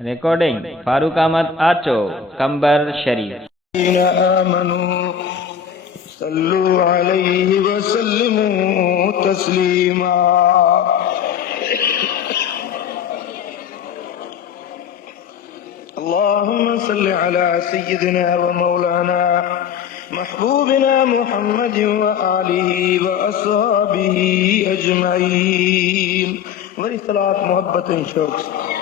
Recording Farooq Ahmad आचो, कंबर शरीफ। आमनू सल्लु अलैहि वसल्लिमू तस्लीमा। अल्लाहुम्मा सल्लि अला सय्यिदिना व मौलाना महबूबिना मुहम्मद व आलिहि व अस्हाबिहि अजमईन। वरी सलात मोहब्बत शौक से।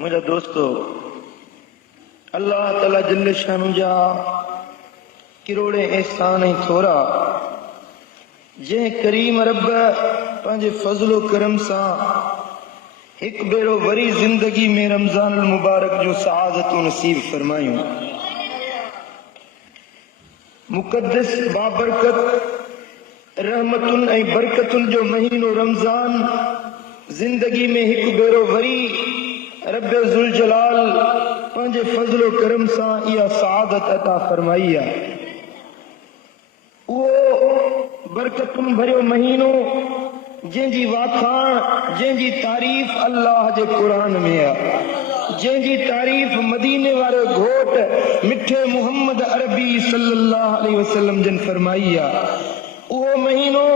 मुझा दोस्तों, अल्लाह ताला जल्ल शानु जा किरोड़े एहसान ही थोरा जे करीम रब पंहिंजे फज़लो करम सां एक बेरो वरी जिंदगी में रमजान मुबारक जो सआदतूं नसीब फरमायूं। मुक़द्दस बाबरकत रहमतुन ऐं बरकतुन जो महीनो रमजान जिंदगी में एक बेरो वरी रब ज़ुल जलाल पंहिंजे फज़लो करम सां इहा सआदत अता फरमाई आहे। उहो बरकतुन भरियो महीनो जंहिंजी वाखाण जंहिंजी तारीफ़ अल्लाह जे क़ुरान में आहे, जंहिंजी तारीफ़ मदीने वारे घोट मिठे मुहम्मद अरबी सल्लल्लाहु अलैहि वसल्लम जन फरमाई आहे। उहो महीनो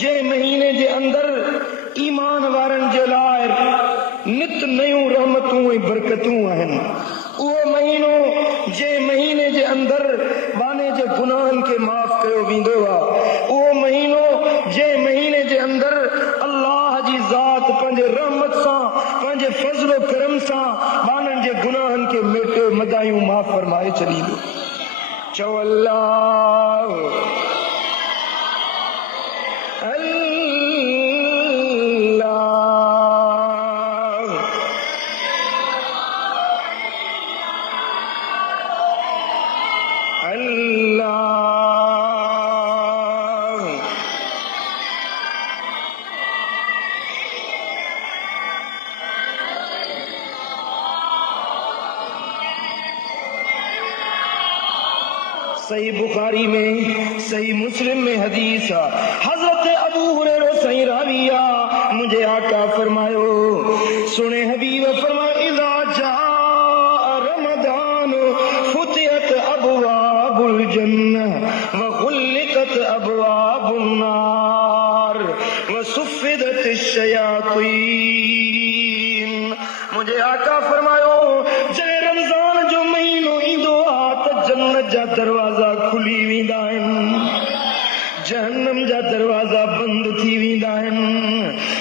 जंहिं महीने जे अंदर ईमान वारनि जे लाइ नित नयूं रहमतूं ऐं बरकतूं आहिनि। उहो महीनो जंहिं महीने जे अंदर बाने जे गुनाहनि खे माफ़ कयो वेंदो आहे। उहो महीनो जंहिं महीने जे अंदर अल्लाह जी ज़ात पंहिंजे रहमत सां पंहिंजे फज़लो करम सां बाननि जे गुनाहनि खे मेटे मदायूं माफ़ फरमाए छॾींदो। चओ अल्लाह सही बुखारी में सही मुस्लिम में हदीस है। हजरत अबू हुरैरा सही राविया मुझे आका फरमायो, सुने हबीब फरमाया, इज़ा जा रमजान फुतिहत अबवाबुल जन्नह व गुल्लिकत अबवाबुन नार व सुफ़िदत शयातीन। मुझे आका फरमायो, जय रमजान जो महीनो ईंदो आहे त जन्नत जा दरवाजा खुली वेंदा आहिनि, जहन्नम जा दरवाजा बंद थी वेंदा आहिनि,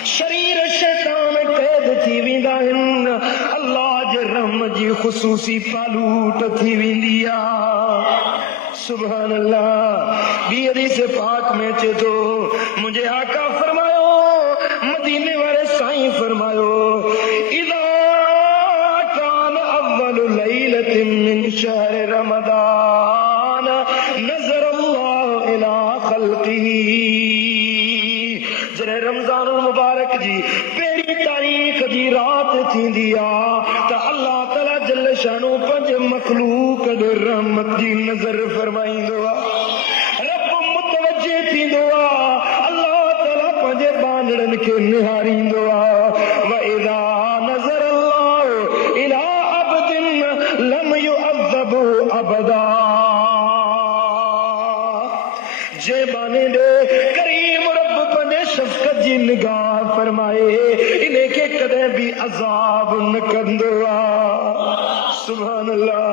शरीर शैतान कैद थी वेंदा आहिनि, अल्लाह जे रहमत जी ख़ुसूसी पालूट थी वेंदी आहे। सुभान अल्लाह। ॿी हदीस पाक में अचे थो, मुंहिंजे आका फरमायो, मदीने वारे साईं फरमायो, इज़ा कान अव्वलु लैलतिन मिन शहर रमज़ान नज़र अल्लाह इला ख़ल्क़िही। जॾहिं रमज़ान मुबारक जी पहिरीं तारीख़ जी राति थींदी आहे त अल्लाह ताला जल शानो पंहिंजे मख़लूक ॾे रहमत जी नज़र फरमाईंदो आहे। रब मुतवजे थींदो आहे, अल्लाह ताला पंहिंजे बांदड़नि खे निहारींदो आहे। व इज़ा नज़र अल्लाह इला अब्दिन लम युअज़्ज़बु अबदा। जे बाने ॾे करीम रब पंहिंजे शफ़क़त जी निगाह फरमाए, इन्हे खे कॾहिं बि अज़ाब न कंदो आहे। सुभान अल्लाह।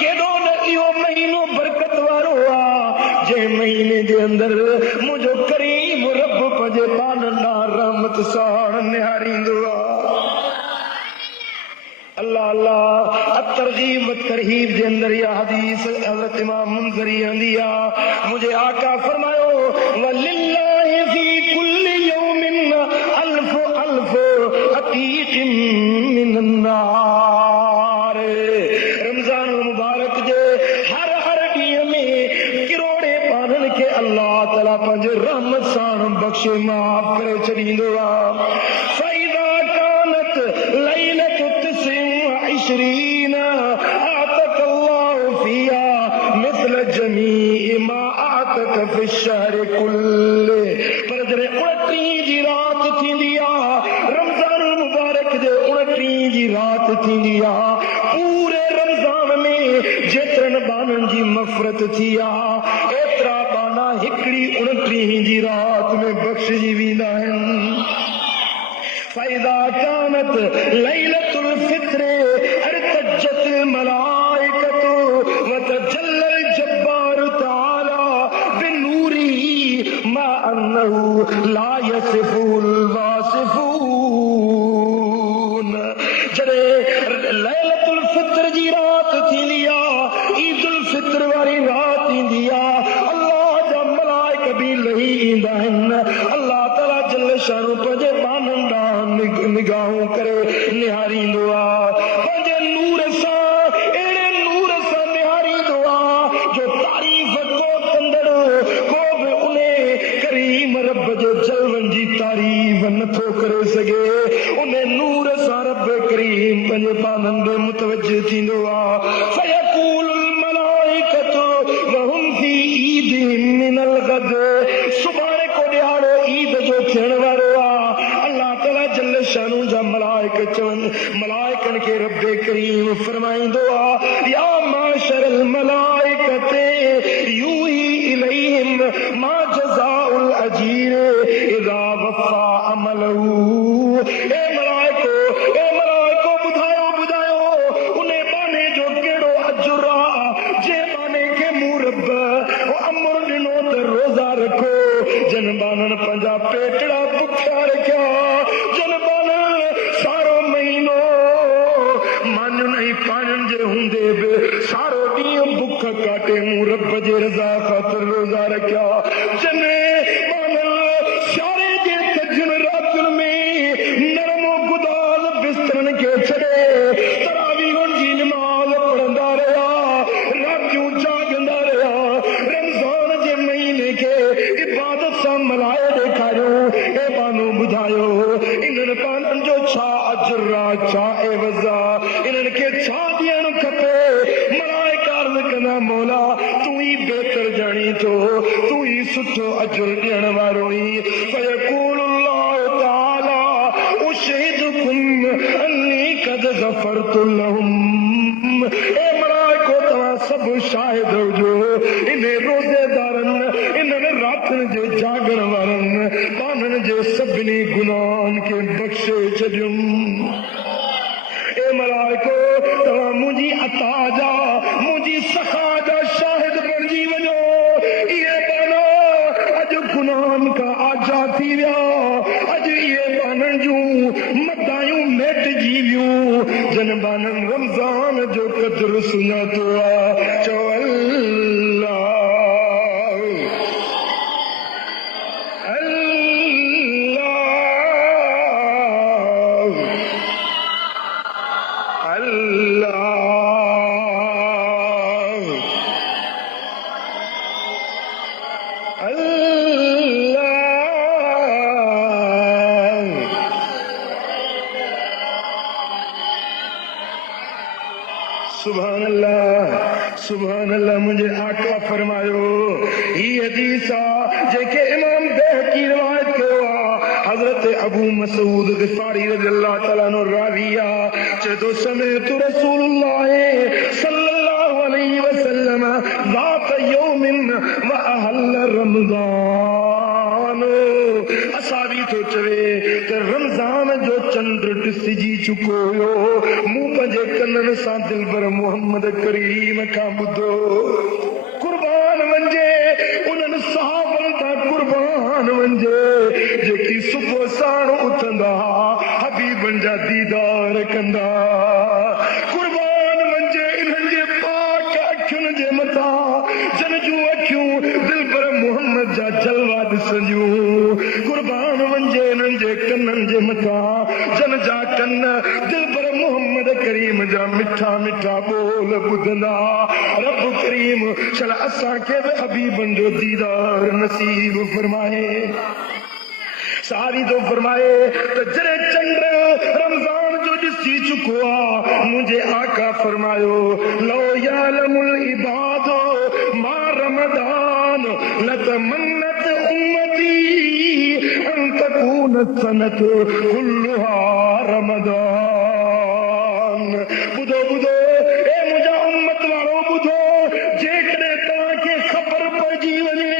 केॾो न इहो महीनो बरकत वारो आहे, जंहिं महीने जे अंदर मुंहिंजो करीम रब पंहिंजे बाननि ॾांहुं रहमत सां निहारींदो आहे। अल्लाह अल्लाह। तरगीब तरहीब जे अंदर यह हदीस हज़रत इमाम मुंज़री आंदी आहे। मुझे आका फरमायो, वलिल्लाहि फी कुल्लि यौमिन अल्फ अल्फ अतीक़िन मिनन नार। रमज़ान मुबारक जे हर हर ॾींहं में किरोड़े बाननि खे अल्लाह ताला पंहिंजे रहमत सां बख़्शे माफ़ करे छॾींदो आहे। फ़इज़ा कानत लैलतु तिस्इन व इश्रीन आतक अल्लाह फिया मिस्ल जमीअ मा आतक फी शहर कुल्ले। पर जरे 29 जी रात थींदी आहे रमज़ान मुबारक जे 29 जी रात थींदी आहे, पूरे रमज़ान में जेतिरनि बाननि जी मफ़रत थी आहे एतिरा बाना हिकिड़ी 29 जी रात में बख़्शिजी वेंदा आहिनि। फ़इज़ा कानत लैलतुल फ़ित्र अर्तजत मलाइकतु व तजल्लल जब्बार तआला बिनूरिही मा अन्नहु ला यसिफुल वासिफून। जॾे लैलतुल फ़ित्र जी रात थींदी आहे, ईदुल फ़ित्र वारी रात ईंदी आहे, अल्लाह जा मलाइक बि लही ईंदा आहिनि। अल्लाह ताला जल शानु पंहिंजे बाननि ॾांहुं निगाहूं करे निहारींदो आहे, पंहिंजे नूर सां, अहिड़े नूर सां निहारींदो आहे जो तारीफ़ को कंदड़ को बि उन करीम रब जे जलवनि जी तारीफ़ नथो करे सघे। उन नूर सां रब करीम पंहिंजे बाननि ॾे मुतवजो थींदो आहे। फयक़ूलुल मलाइकतु वहुम फी ईदिहिम मिनल गद। सुभाणे को ॾियारो ईद जो थियण वारो आहे। अल्लाह ताला जल शानू जा मलाइक चवनि, मलाइकनि खे रब करीम फरमाईंदो आहे, या माशरल मलाइकते यूही इलैहिम मा जज़ाउल अजीर इज़ा वफ़ा अमलहू। ए मलाइको ॿुधायो उन्हे बाने जो कहिड़ो अजुर आहे जे बाने खे मूं रब अमर ॾिनो त रोज़ा रखो। जन बाननि पंहिंजा पेटड़ा बुखिया रखिया, जन बाननि सारो महीनो मानियुनि ऐं पाणियुनि जे हूंदे बि सारो ॾींहुं बुख काटे मूं रब जे रज़ा ख़ातिर रोज़ा रखिया। जन बाननि सियारे जे तजियुनि रातियुनि में नरमो गुदाल बिस्तरनि खे छॾे तरावीहुनि जी नमाज़ पढ़ंदा रहिया, रातियूं जाॻंदा रहिया, रमज़ान जे महीने खे इबादत सां मल्हाए ॾेखारियो। ए बानो ॿुधायो इन्हनि बाननि जो छा अजुर आहे, छा एवज़ आहे, इन्हनि खे छा ॾियणु खपे। मलाइका अर्ज़ कंदा, मौला तूं ई बहितर ॼाणी थो, तूं ई सुठो अजुर ॾियण वारो ई। फयक़ूलुल्लाहु तआला उशहिदुकुम अन्नी क़द ग़फ़रतु लहुम। ए मलाइको तव्हां सभु शाहिद हुजो, इन रोज़ेदारनि, इन्हनि रातिनि जे जागण वारनि बाननि जे सभिनी गुनाहनि खे बख़्शे छॾियुमि। ए मलाइको तव्हां मुंहिंजी अता जा, मुंहिंजी सखा जा शाहिद बणिजी वञो। इहे बाना अॼु गुनाहनि खां आज़ाद थी विया, अॼु इहे बाननि जूं मदायूं मेटिजी वियूं। जन बाननि रमज़ान जो क़द्र सुञातो आहे, चओ अल्लाह सुभान अल्लाह। मुझे आका फरमायो ही हदीस आहे जेके इमाम बैहक़ी रिवायत कयो आहे। हज़रत अबू मसूद ग़िफ़ारी रज़ियल्लाहु तआला अन्हु रावी आहे, चए थो समिअतु रसूलुल्लाह सल्लल्लाहु अलैहि वसल्लम ज़ात यौमिन व अहल रमज़ान। असां बि थो चवे त रमज़ान जो चंड ॾिसिजी चुको हुयो। मूं पंहिंजे कननि सां दिलबर मोहम्मद करीम खां ॿुधो। कुर्बान वञे उन्हनि सहाबनि खां, कुर्बान वञे जेकी सुबुह साण उथंदा हबीबनि जा दीदार कंदा। कुर्बान वञे इन्हनि जे पाक अखियुनि जे मथां, जन जूं अखियूं दिलबर मोहम्मद जा जलवा ॾिसंदियूं। कुर्बान वञे इन्हनि जे कननि जे मथां, जन जा कन दिलबर मोहम्मद करीम जा मिठा मिठा ॿोल ॿुधंदा। रब करीम चल असांखे बि हबीबनि जो दीदार नसीब फरमाए। सारी तो फरमाए तो जरे चंड रमजान जो ॾिसी चुको आहे। मुंहिंजे आका फरमायो लो यालमुल इबाद मा रमदान लत तमन्नत उम्मती अन तकून सनत कुल्लुहा रमदान। बुधो बुधो ए मुझा उम्मत वालों बुधो, जेकॾहिं तव्हांखे ख़बर पइजी वञे,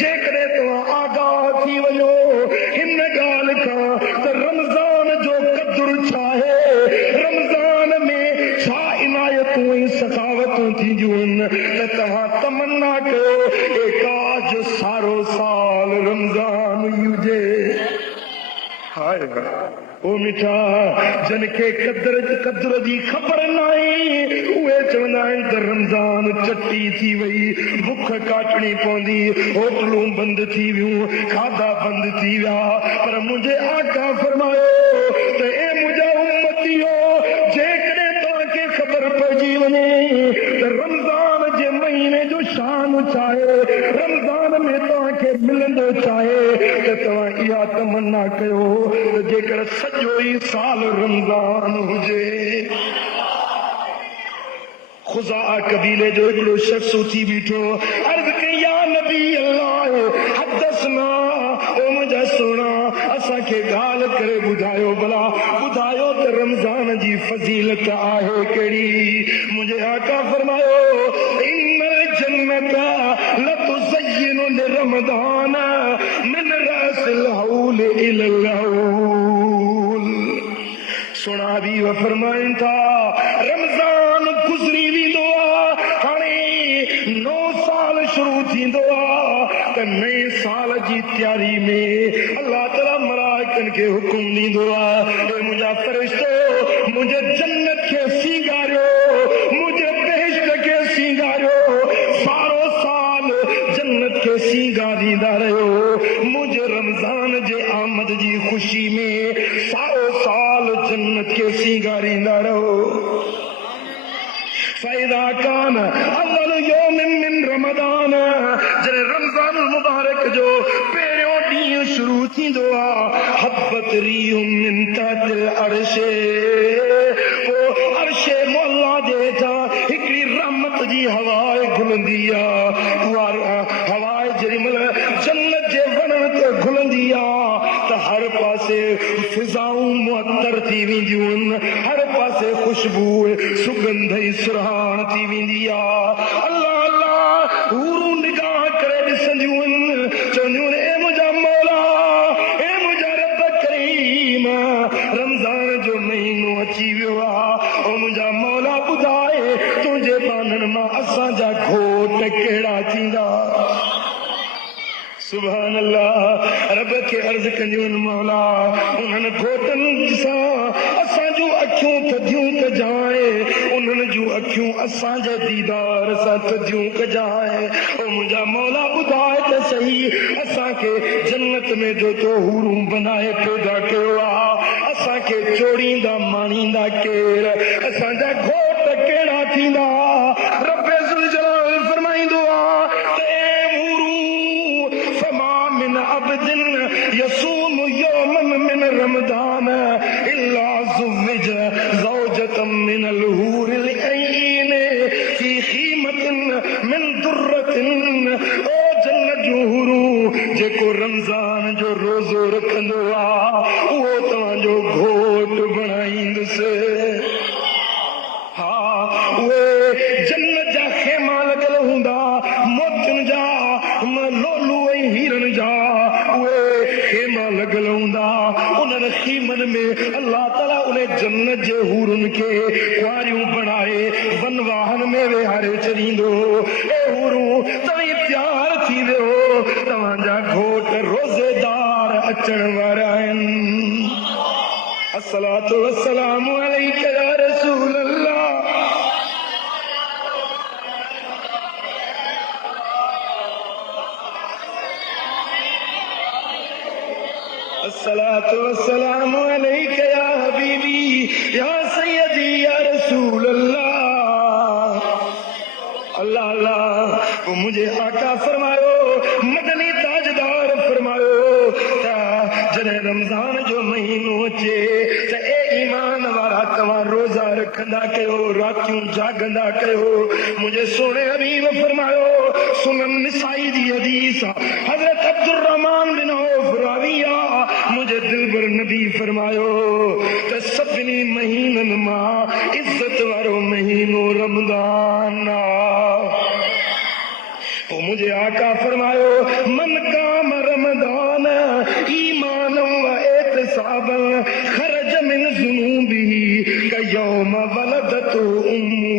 जेकॾहिं तव्हां आगाह थी वञो हिन ॻाल्हि खां त रमज़ान जो क़दुरु छा आहे, रमज़ान में छा इनायतूं ऐं सखावतूं थींदियूं आहिनि, त तव्हां तमन्ना कयो काश सारो साल रमज़ान हुजे। हाय ओ मिठा जन खे क़दुर जी ख़बर न आहे, उहे चवंदा आहिनि त रमज़ान चटी थी वई, बुख काटणी पवंदी, होटलूं बंदि थी वियूं, खाधा बंदि थी विया। पर मुंहिंजे आका फरमायो त ए मुंहिंजा उम्मतियो, जेकॾहिं तव्हांखे ख़बर पइजी वञे त रमज़ान जे महीने जो शान छा आहे, रमज़ान में तव्हांखे मिलंदो छाहे, त तव्हां इहा तमन्ना कयो त जेकर सॼो ई साल रमज़ान हुजे। खुज़ा कबीले जो हिकिड़ो शख़्स उथी बीठो, अर्ज़ कई या नबी अल्लाह हदसना, ओ मुंहिंजा सोना असांखे ॻाल्हि करे ॿुधायो, भला ॿुधायो त रमज़ान जी फज़ीलत आहे कहिड़ी। मुंहिंजे आका फरमायो इन्नल जन्नत लतुज़य्यिनु लिरमज़ान मिन रअसिल हौल इलल हौल। सुना भी व फरमाइनि था रमज़ान गुज़री वेंदो आहे, हाणे नओं साल शुरू थींदो आहे, त नए साल जी तयारी में अल्लाह ताला मलाइकनि खे हुकुम ॾींदो आहे, मुंहिंजा फ़रिश्तो मुंहिंजे जन्नत खे सींगारियो, मुंहिंजे बेहिश्त खे सींगारियो, सारो साल जन्नत खे सींगारींदा रहियो, मुंहिंजे रमज़ान जे आमद जी ख़ुशी में सारो साल जन्नत खे सींगारींदा रहो। फ़ैज़ा कान अव्वल यौम मिन रमज़ान, जॾहिं रमज़ान मुबारक जो पहिरियों ॾींहुं शुरू थींदो आहे, हब्बत रीहुम मिन तहतिल अर्श, अर्शे मौला जे हेठां हिकिड़ी रहमत जी हवा घुलंदी आहे। उहा हवा जेॾी महिल जन्नत जे वणनि ते घुलंदी आहे त हर पासे फिज़ाऊं मुअत्तर थी वेंदियूं आहिनि, हर पासे ख़ुशबू सुगंध ऐं सुरहाण थी वेंदी आहे। अल्लाह अल्लाह हूरूं निगाह करे ॾिसंदियूं आहिनि, चवंदियूं आहिनि ए मुंहिंजा मौला, ए मुंहिंजा रब करीम, रमज़ान जो महीनो अची वियो आहे, ओ मुंहिंजा मौला ॿुधाए तुंहिंजे बाननि मां असांजा घोट कहिड़ा थींदा। सुभान अल्लाह, रब खे अर्ज़ कंदियूं आहिनि मौला उन्हनि घोटनि सां असां जूं अखियूं थधियूं कजाए, उन्हनि जूं अखियूं असांजे दीदार सां थधियूं कजाए। ओ मुंहिंजा मौला ॿुधाए त सही, असांखे जन्नत में जो तो हूरूं बनाए पैदा कयो आहे, असांखे चोड़ींदा माणींदा केर, असांजा घोट कहिड़ा थींदा। रब ज़ुल जलाल फरमाईंदो आहे त ए अब्दिन यसूम यौमन मिन रमज़ान इल्ला ज़ुव्विज ज़ौजतम मिनल हूरिल ऐन फी ख़ीमतिन मिन दुर्रतिन। ओ जन्नत जूं हूरूं जेको रमज़ान जो रोज़ो रखंदो आहे, उहो तव्हांजो घोट बणाईंदुसि। हा, उहे जन्नत जा खेमा लॻल हूंदा, मोतियुनि जा, लोलू ऐं हीरनि जा उहे खेमा लॻल हूंदा। उन्हनि खीमनि में अल्लाह ताला उन जन्नत जे हूरुनि खे कुआरियूं बणाए वनवाहन में वेहारे छॾींदो। ए हूरूं तव्हीं तयार थी वियो, तव्हांजा घोट रोज़ेदार अचण वारा आहिनि। अस्सलातु वस्सलामु अलैका या रसूल अल्लाह। अस्सलातु वस्सलामु अलैका या हबीबी या सय्यदी या रसूल अल्लाह। अल्लाह अल्लाह, वो मुझे आका फरमायो, मदनी ताजदार फरमायो त जॾहिं रमज़ान जो महीनो अचे त ए ईमान वारा तव्हां रोज़ा रखंदा कयो, रातियूं जागंदा कयो। मुंहिंजे सोणे हबीब फरमायो सुनन निसाई दी हदीस हजरत अब्दुल रहमान बिन औफ राविया मुझे दिलबर नबी फरमायो त सभिनी महीनन मां इज्जत वारो महीनो रमजान तो मुझे आका फरमायो मन काम रमदान ईमान व एहतिसाबन खरज मिन जुनूबिही कयौम वलदतु उम्मू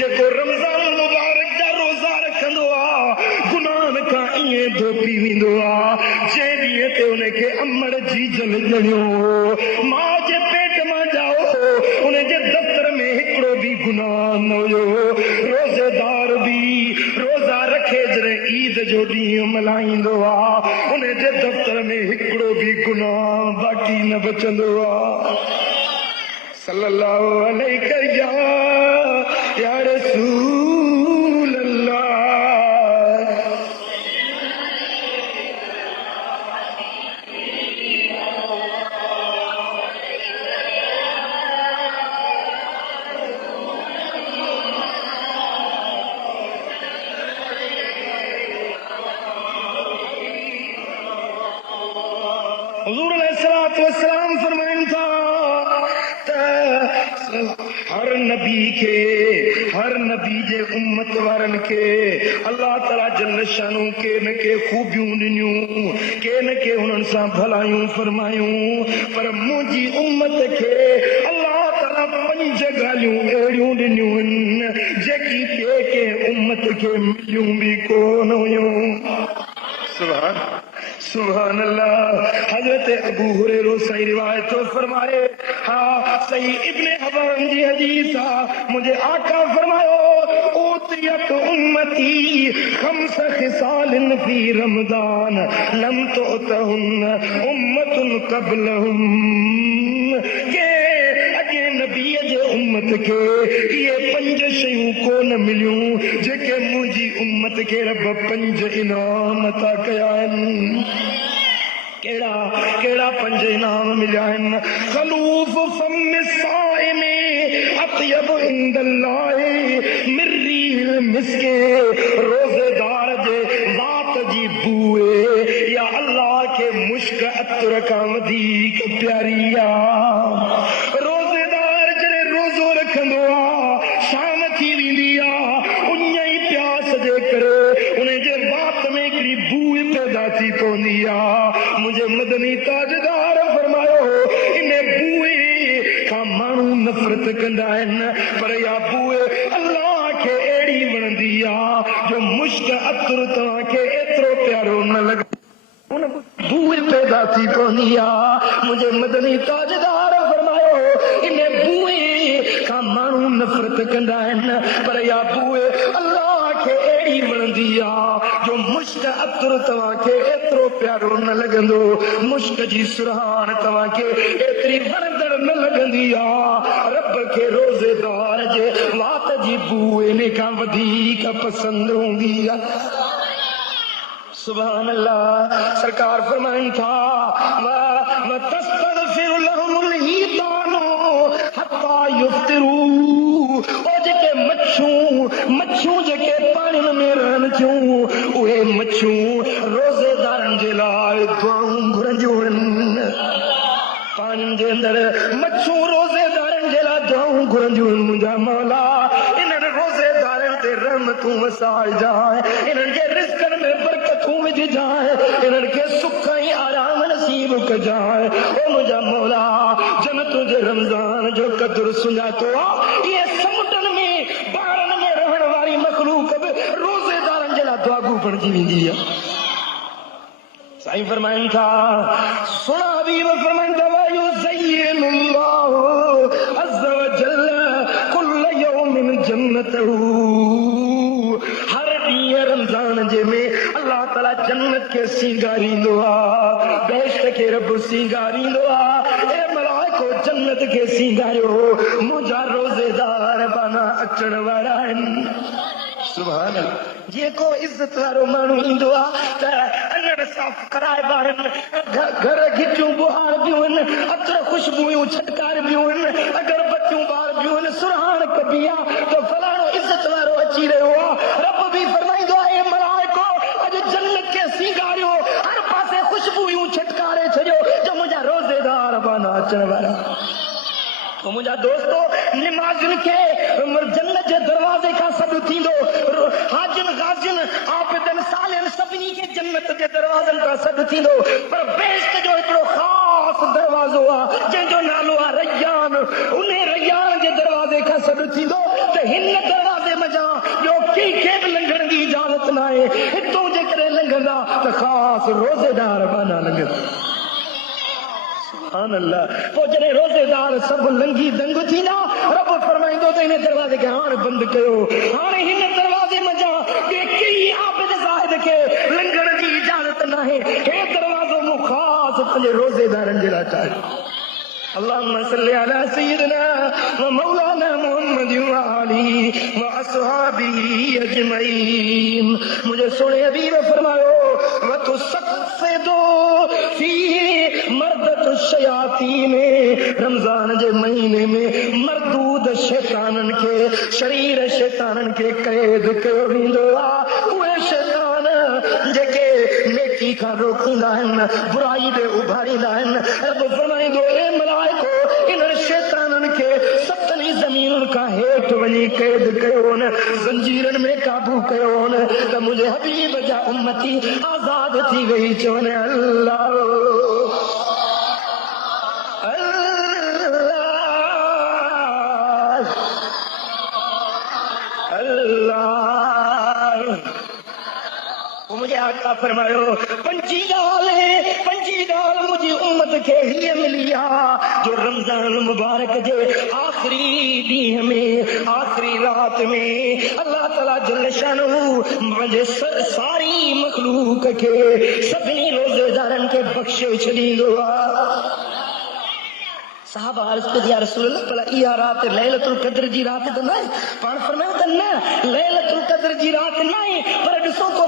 जेको रमजान मुबारक जा रोजा रखंदो आ गुनाहन का इए धोपी वेंदो आ जे ॾींहं ते उनखे अमड़ जी जल ॼणियो मां जे पेट मां जाओ उनजे दफ़्तर में हिकिड़ो बि गुनाह न हुयो रोज़ेदार बि रोज़ा रखे जॾहिं ईद जो ॾींहुं मल्हाईंदो आहे उन जे दफ़्तर में हिकिड़ो बि गुनाह बाक़ी न बचंदो आहे सल्लल्लाहु अलैहि या रसूल अल्लाह हुजूर अलैहिस्सलातु वस्सलाम फरमाइन था हर नबी जे उम्मत वारन के अल्लाह ताला जल्ल शानू के न के खूबियूं ॾिनियूं के न के उन्हनि सां भलायूं फरमायूं पर मुंहिंजी उम्मत खे अल्लाह ताला 5 ॻाल्हियूं अहिड़ियूं ॾिनियूं आहिनि जेकी ॿिए के उम्मत खे मिलियूं बि कोन हुयूं सुभान अल्लाह हजरत अबू हुरैरा सही रिवायत फरमाए हाँ सही इब्ने हब्बान जी हदीस मुझे आका फरमायो उतियत उम्मती खम्स खिसालिन फी रमजान लम तुतहुन उम्मतुन क़ब्लहुम के अगे नबी जे उम्मत के ये 5 शयूं कोन मिलियूं जेके मुंहिंजी उम्मत के रब 5 इनाम अता कया आहिनि केड़ा केड़ा 5 इनाम मिलिया आहिनि खलूफ फम साइमे अतयब इंदल्लाह मिर्रील मिस्के रोजेदार जे ज़ात जी बूए या अल्लाह के मुश्क अतर का वधीक प्यारी आ रोजेदार जड़े रोजो रखंदो आ शाम थी वेंदी आ उन्ही प्यास जे करे उन जे ज़ात में हिकिड़ी बूए पैदा थी पवंदी आ मुझे मदनी ताजदार फरमायो इन बूए खां माण्हू नफ़रत कंदा आहिनि पर या बूए अल्लाह खे अहिड़ी वणंदी आ जो मुश्क अतर तव्हांखे एतिरो प्यारो न लॻे उन बूए पैदा थी पवंदी आ मुझे मदनी ताजदार फरमायो इन बूए खां माण्हू नफ़रत कंदा आहिनि पर या बूए अल्लाह खे अहिड़ी वणंदी आ जो मुश्क अतर तव्हांखे एतिरो प्यारो न लॻंदो मुश्क जी सुराण तव्हांखे एतिरी वणंदड़ न लॻंदी आ रब खे रोज़ेदार जे वात जी बूए इन खां वधीक पसंदि हूंदी आ सुभान अल्लाह सरकार फरमाइन था व तस्तगफिर लहुमुल हीतानो हत्ता युफ्तिरू ओ जेके मच्छू जेके पानी में रहन थियूं उहे मच्छू रोज़ेदारनि जे लाइ दुआऊं घुरंदियूं आहिनि पानी जे अंदर मच्छू रोज़ेदारनि जे लाइ दुआऊं घुरंदियूं आहिनि मुंहिंजा मौला इन्हनि रोज़ेदारनि ते रहमतूं वसाए जाए इन्हनि जे रिज़्क़नि में बरकतूं विझ जाए इन्हनि खे सुख ऐं आराम नसीब कजाए ओ मुंहिंजा मौला जन्नत जे रमज़ान जो क़दुरु सुञातो आहे इहे समुंडनि में बारनि में रहण वारी मख़लूक बि रोज़ेदारनि जे लाइ दुआगू बणिजी वेंदी आहे साईं फरमाइनि था सुना हबीब फरमाइनि था युज़य्यिनुल्लाहु अज़्ज़ व जल्ल कुल्ल यौमिन जन्नतहू हर ॾींहुं रमज़ान जे में अल्लाह ताला जन्नत खे सींगारींदो आहे बेश्त खे रब सींगारींदो आहे ए मलाइको जन्नत खे सींगारियो मुंहिंजा रोज़ेदार बाना अचण वारा आहिनि सुभान अल्लाह जेको इज्जत वारो माण्हू ईंदो आहे त अनड़ साफ़ कराए ॿारनि घर घिटियूं बुहार बियूं आहिनि अतर ख़ुशबूयूं छटकार बियूं आहिनि अगरबत्तियूं ॿार बियूं आहिनि सुरहाण कबी आहे त फलाणो इज्जत वारो अची रहियो आहे रब बि फरमाए अचण वारा। तो मुंहिंजा दोस्तो निमाज़ुनि खे जन्नत जे दरवाज़े खां सॾु थींदो, हाजिन गाजिन आबिदन सालिन सभिनी खे जन्नत जे दरवाज़नि खां सॾु थींदो, पर बेइज़्त जो हिकिड़ो ख़ासि दरवाज़ो आहे जंहिंजो नालो आहे रैयान। उन रैयान जे दरवाज़े खां सॾु थींदो त हिन दरवाज़े मज़ा ॿियो कंहिंखे बि लंघण जी इजाज़त न आहे। हितां जेकॾहिं लंघंदा त ख़ासि रोज़ेदार बाना लंघंदा। सुभान अल्लाह। पोइ जॾहिं रोज़ेदार सभु लंघी दंग थींदा, रब फरमाईंदो त हिन दरवाज़े खे हाणे बंदि कयो। हाणे हिन दरवाज़े मज़ा ॿिए कंहिं आबिद ज़ाहिद खे लंघण जी इजाज़त न आहे। हे दरवाज़ो मूं ख़ासि पंहिंजे रोज़ेदारनि जे लाइ ठाहियो। अल्लाहुम्मा सल्ली अला सय्यिदिना व मौलाना मुहम्मद व आलिहि व अस्हाबिही अजमईन। मुझे सोने हबीब फरमायो व तुसफ़िदु फी मर्दतु शयातीन। रमज़ान जे महीने में मरदूद शैताननि खे, शरीर शैताननि खे कैद कयो वेंदो आहे। उहे शैतान जेके नेकी खां रोकींदा आहिनि, बुराई ॾे उभारींदा आहिनि। रब फरमाईंदो ए मलाइको इन्हनि शैताननि खे सतनी ज़मीनुनि खां हेठि वञी कैद कयो न, ज़ंजीरनि में काबू कयो न, त मुंहिंजे हबीब जा उम्मती आज़ाद थी वई। चवनि अल्लाह मुझे आका फरमायो पंजी ॻाल्हि मुंहिंजी उम्मत खे हीअ मिली आहे जो रमज़ान मुबारक जे आख़िरी ॾींहं में, आख़िरी रात में अल्लाह ताला जल शानहू मुंहिंजे सारी मखलूक खे, सभिनी रोज़ेदारनि खे बख़्शे छॾींदो आहे। साहब अर्ज़ कई या रसूल अल्लाह, भला इहा राति लैलतुल क़द्र जी राति त न आहे? पाण फरमायो त न, लैलतुल क़द्र जी राति न आहे, पर ॾिसो को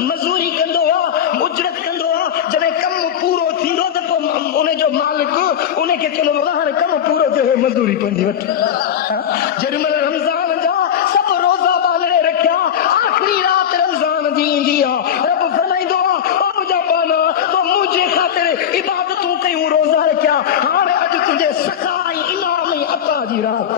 मज़ूरी कंदो आहे, उजरत कंदो आहे। जॾहिं कमु पूरो थींदो त पोइ उन जो मालिक उनखे चवंदो आहे हाणे कमु पूरो थियो, मज़ूरी पंहिंजी वठ। जेॾीमहिल रमज़ान जा सभु रोज़ा बांधे रखिया, आख़िरी राति रमज़ान जी ईंदी आहे, रब फरमाईंदो आहे ओ मुंहिंजा पाना तो मुंहिंजे ख़ातिर इबादतूं कयूं, रोज़ा रखिया, हाणे तुझे सखाई इनाम अता जी रात।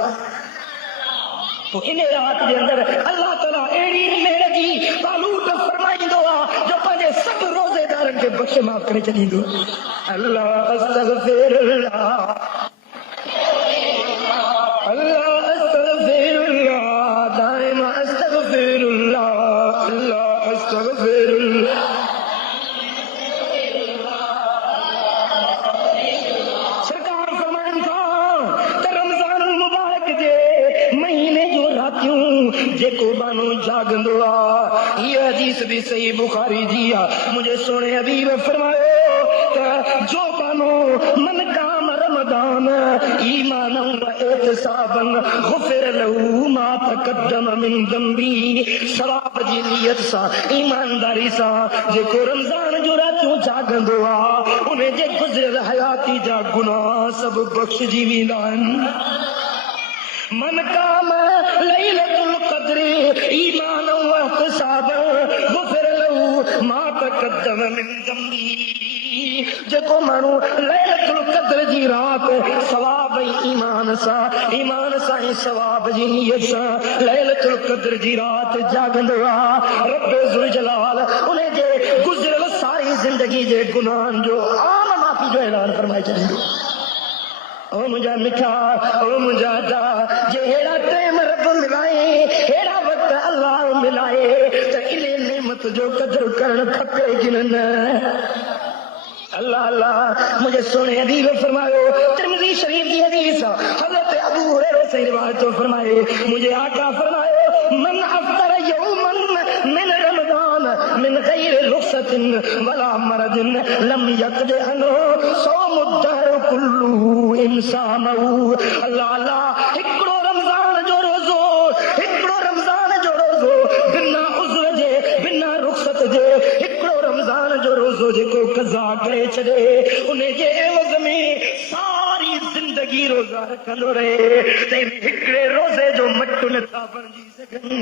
तो इन रात के अंदर अल्लाह ताला एड़ी मेहर जी तालूट फरमाईंदो आहे जो पंहिंजे सभु रोज़ेदारनि खे बख़्शे माफ़ करे छॾींदो। अल्लाह अस्तग़फिरुल्लाह, अल्लाह अस्तग़फिरुल्लाह, दाइमा अस्तग़फिरुल्लाह, अल्लाह अस्तग़फिरुल्लाह। जेको बानो जागंदो आहे, ये हदीस भी सही बुखारी जी आहे। मुझे सोने हबीब फरमायो त जो बानो मन काम रमदान ईमान व एहतिसाबन गुफिर लहू मा तक़द्दम मिन ज़ंबी। सवाब जी नियत सां, ईमानदारी सां जेको रमज़ान जो रातियूं जागंदो आहे, उन जे गुज़िरियल हयाती जा गुनाह सभु बख़्शजी वेंदा आहिनि। मन काम लैलतुल क़द्र ईमान व इहतिसाबन गुफिर लहू मा तक़द्दम मिन ज़ंबी। जेको माण्हू लैलतुल क़द्र जी राति सवाब ईमान सां ऐं सवाब जी नियत सां लैलतुल क़द्र जी राति जागंदो आहे, रब ज़ुल जलाल उन जे गुज़िरियल सारी ज़िंदगी जे गुनाहनि जो आम माफ़ी जो ऐलान फरमाए छॾींदो। ओ मुंहिंजा मिठा, ओ मुंहिंजा दा, जे हेड़ा टाइम रब मिलाए, हेड़ा वक़्त अल्लाह मिलाए त इन नेमत जो क़दुरु करणु खपे कि न? अल्लाह अल्लाह। मुझे सोने हबीब फरमायो, तिरमिज़ी शरीफ की हदीस हज़रत अबू हुरैरा से रिवायत तो फरमाए, मुझे आका फरमायो मन अफ्तर यौमन मिन रमज़ान मिन गैर रुख़्सतिन वला मरदिन लम यक़द अनो सौमु दहर कुल्लु इंसानहु। अल्लाह अल्लाह, हिकिड़ो रमज़ान जो रोज़ो, हिकिड़ो रमज़ान जो रोज़ो बिना उज़्र जे, बिना रुख़्सत जे, हिकिड़ो रमज़ान जो रोज़ो जेको क़ज़ा करे छॾे, उन जे एवज़ में सारी ज़िंदगी रोज़ा रखंदो रहे त हिकिड़े रोज़े जो मटु नथा बणिजी सघनि।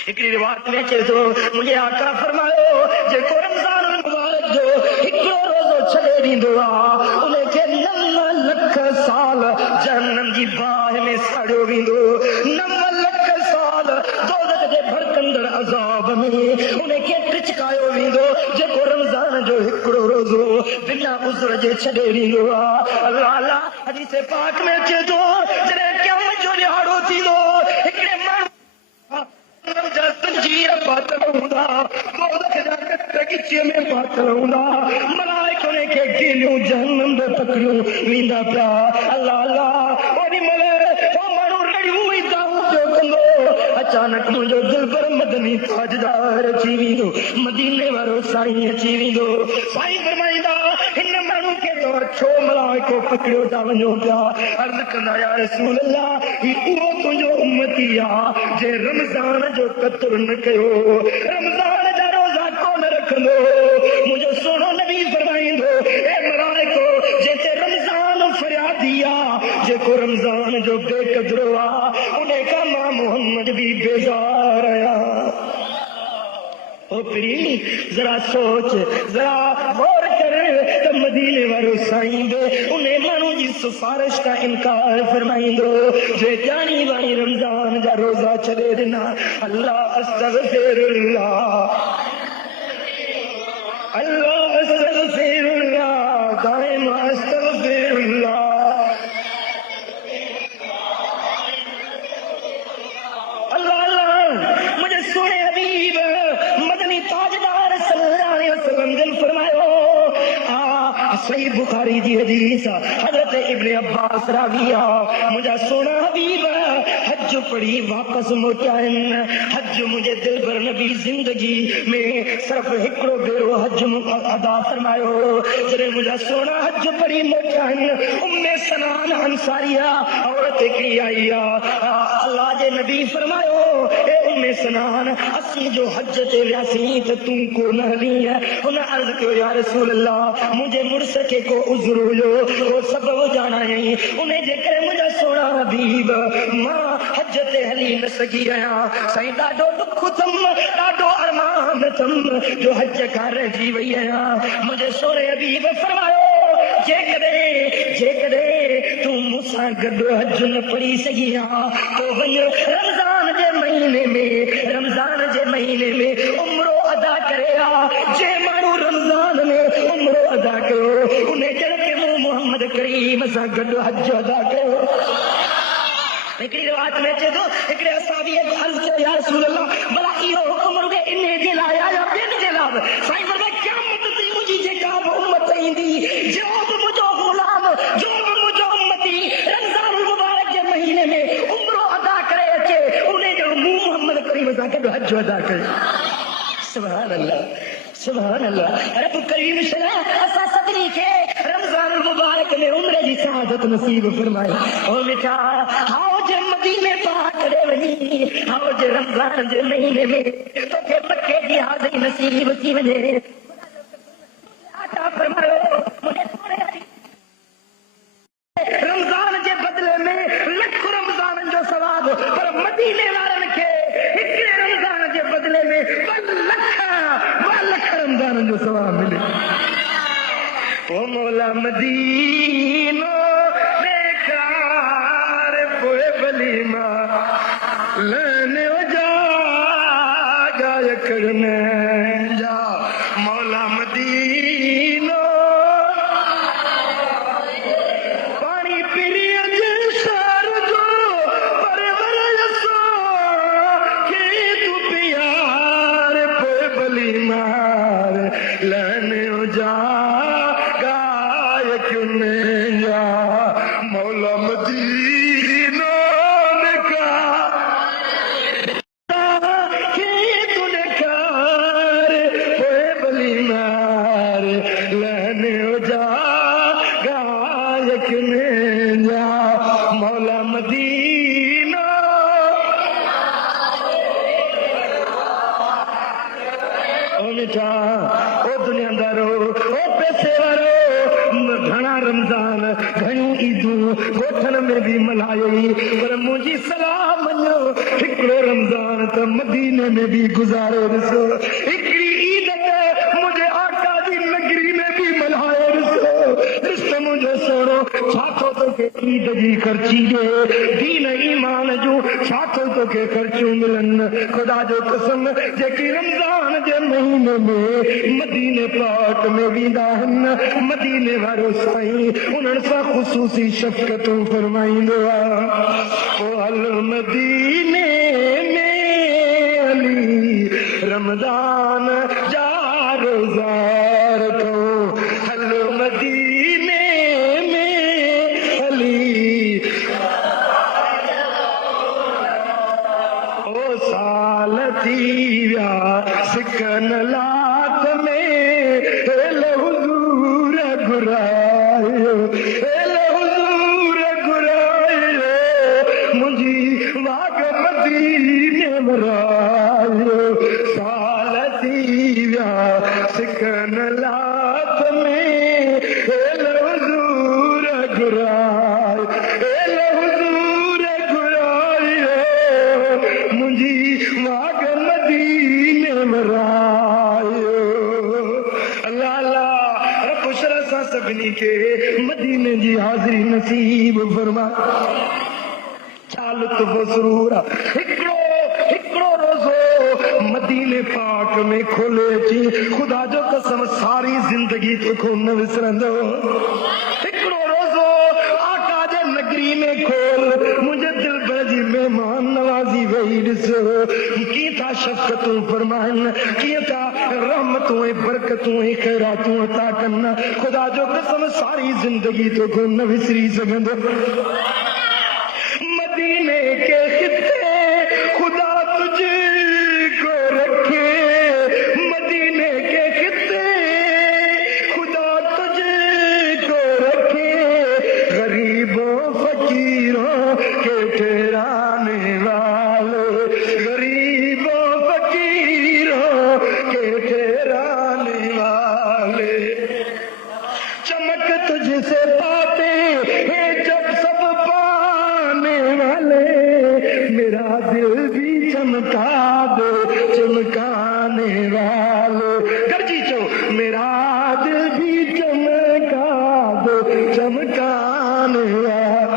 हिकिड़ी रिवायत में अचे थो, मुंहिंजे आका फरमायो जेको रमज़ान मुबारक जो हिकिड़ो रोज़ो छॾे ॾींदो आहे, उनखे न में उन्हें के टिचकायो वेंदो जेको रमज़ान जो हिकिड़ो रोज़ो बिना उज़र जे छॾे ॾींदो आहे। अल्लाह अल्लाह हदीस पाक में अचे थो जॾहिं क़यामत जो ॾिहाड़ो थींदो हिकिड़े माण्हू जंजीर पातल हूंदा बगीचे में पातल हूंदा मलाइका ने के गिलियूं जहन्नम में पकड़ियूं वेंदा पिया। अल्लाह अल्लाह ओॾी महिल हो माण्हू रड़ियूं ई दाऊं जो कंदो अचानक मुंहिंजो दिल पर मदनी ताजदार अची वेंदो मदीने वारो साईं अची वेंदो। साईं फरमाईंदा हिन माण्हू खे तव्हां छो मलाइको पकड़ियो था वञो पिया। अर्ज़ कंदा या रसूल अल्लाह ही उहो तुंहिंजो उम्मती आहे जे रमज़ान जो कतुर न कयो रमज़ान जा रोज़ा कोन रखंदो। मुंहिंजो सोनो नबी फरमाईंदो ए मलाइको जंहिंते रमज़ान फरियादी आहे जेको रमज़ान जो बेक़दरो आहे उन खां मां मोहम्मद भी बेज़ार आहियां। ओ प्री जरा सोच जरा गौर कर त मदीने वारो साईं बि उन माण्हू जी सिफारिश का इनकार फरमाईंदो जे ॼाणी वाणी रमज़ान जा रोज़ा छॾे ॾिना। अल्लाह अस्तग़फिरुल्लाह अल्लाह अस्तग़फिरुल्लाह दाइम अस्तग़फिरुल्लाह। अल्लाह अल्लाह मुझे सोने हबीब मदनी ताजदार सल्लल्लाहु अलैहि वसल्लम ने फरमायो सही बुखारी जी हदीस हजरत इब्ने अब्बास राविया मुझा सोना हबीब हज पढ़ी वापस मोटाइन हज मुझे दिल भर नबी जिंदगी में सिर्फ हिकिड़ो भेरो हज अदा फरमायो जॾहिं मुझा सोना हज पढ़ी मोटाइन उम्मे सनान अंसारिया औरत हिकिड़ी आई अल्लाह जे नबी फरमायो ए उम्मे सनान असीं जो हज ते वियासीं त तूं कोन हली हुन अर्ज़ कयो या रसूल अल्लाह मुंहिंजे मुड़स के को उज़र हुयो को सबब ॼाणायई उन जे करे मुंहिंजा सोना हबीब मां हज ते हली न सघी आहियां। साईं ॾाढो दुख अथम ॾाढो अरमान अथम जो हज खां रहिजी वई आहियां। मुंहिंजे सोने हबीब फरमायो जेकॾहिं तूं मूंसां गॾु हज न पढ़ी सघी आहे तो वञ रमज़ान जे महीने में उम्रो अदा करे आ। जे माण्हू रमज़ान में उम्रो अदा कयो उन जण के मूं मोहम्मद करीम सां गॾु हज अदा कयो। हिकिड़ी रिवायत में अचे थो हिकिड़े असाबी अर्ज़ कयो या रसूल अल्लाह भला इहो हुकुम रुॻो इन जे लाइ या ॿियनि जे लाइ। साईं फरमाए क़यामत ते मुंहिंजी जेका बि उम्मत ईंदी जो बि मुंहिंजो ग़ुलाम जो बि मुंहिंजो उम्मती रमज़ान मुबारक जे महीने में उम्रो अदा करे अचे उन जो मूं मोहम्मद करीम सां गॾु हज अदा कयो। सुभान अल्लाह सुभान अल्लाह। रब करीम शला असां सभिनी खे रमज़ान मुबारक में उम्र जी सआदत नसीब फरमाए। ओ मिठा आओ जे मदीने पाक ॾे वञी आओ जे रमज़ान जे महीने में तोखे मके जी हाज़री नसीब थी वञे। अता फरमायो मुझे सोने रमज़ान जे बदले में लख रमज़ान जो सवाब पर मदीने वारनि खे हिकिड़े रमज़ान जे बदले में ॿ लख रमज़ान जो सवाब मिले। ओ मौला मदीनो बेकार पोए भली मां लेने जा गाय करने जा मौला मदीनो पानी पिरिय जे सर जो परवर सो के तू प्यार पोए भली मार लेने जा गाय करने जा मौला मदीनो मौला मदीना ओ मिठा ओ दुनियादारो ओ पैसे वारो घणा रमज़ान घणियूं ईदूं ॻोठनि में बि मल्हाई पर मुंहिंजी सलाह मञो हिकिड़ो रमज़ान त मदीने में बि गुज़ारे ॾिसो। हिकिड़ी ईद ते मुंहिंजे आका जी नगरी में बि मल्हाए ॾिसो। ॾिस मुंहिंजो सोनो छा थो तोखे ईद जी खर्ची दे दीन ईमान जो छातो तो के खर्चू मिलन खुदा जो कसम जेकी रमजान जे महीने में मदीने पाक में वींदा हन मदीने वारो साईं उन्हनि सां ख़ुसूसी शफ़क़तूं फरमाईंदो आहे ओ हल मदीने में अली रमजान जा रोज़ा रखो हल मदीने में अली ओ साल थी विया सिकन लात में हेल हुज़ूर घुरायो हेल हुज़ूर घुरायो मुंहिंजी वाग मदीने वरायो साल थी विया सिकन लात में हेल हुज़ूर घुरायो हेल हुज़ूर घुरायो मुंहिंजी वाग मदीने वरायो अल्लाह अल्लाह रब शरह सां सभिनी खे मदीने जी हाज़िरी नसीब फरमा चालत बसरूर हिकिड़ो रोज़ो मदीने पाक में खोले अची खुदा जो कसम सारी जिंदगी तोखो न विसरंदो हिकिड़ो रोज़ो आका जे नगरी में खोल मुंहिंजे दिल भर जी मेहमान नवाज़ी वेही ॾिस कीअं था शफ़क़तूं फरमाइनि कीअं था रहमतूं ऐं बरकतूं ऐं ख़ैरातूं अता कनि खुदा जो कसम सारी जिंदगी तोखो न विसरी सघंदो मदीने के खिते खुदा तुझको रखे मदीने के खिते खुदा तुझको रखे गरीबों फकीरों के ठहराने वाले गरीबों फकीरों के ठहराने वाले चमक तुझसे पाते हैं जब सब पाने वाले मेरा दिल भी चमका दो चमकाने वाले गर्जी चो मेरा दिल भी चमका दो चमकाने वाले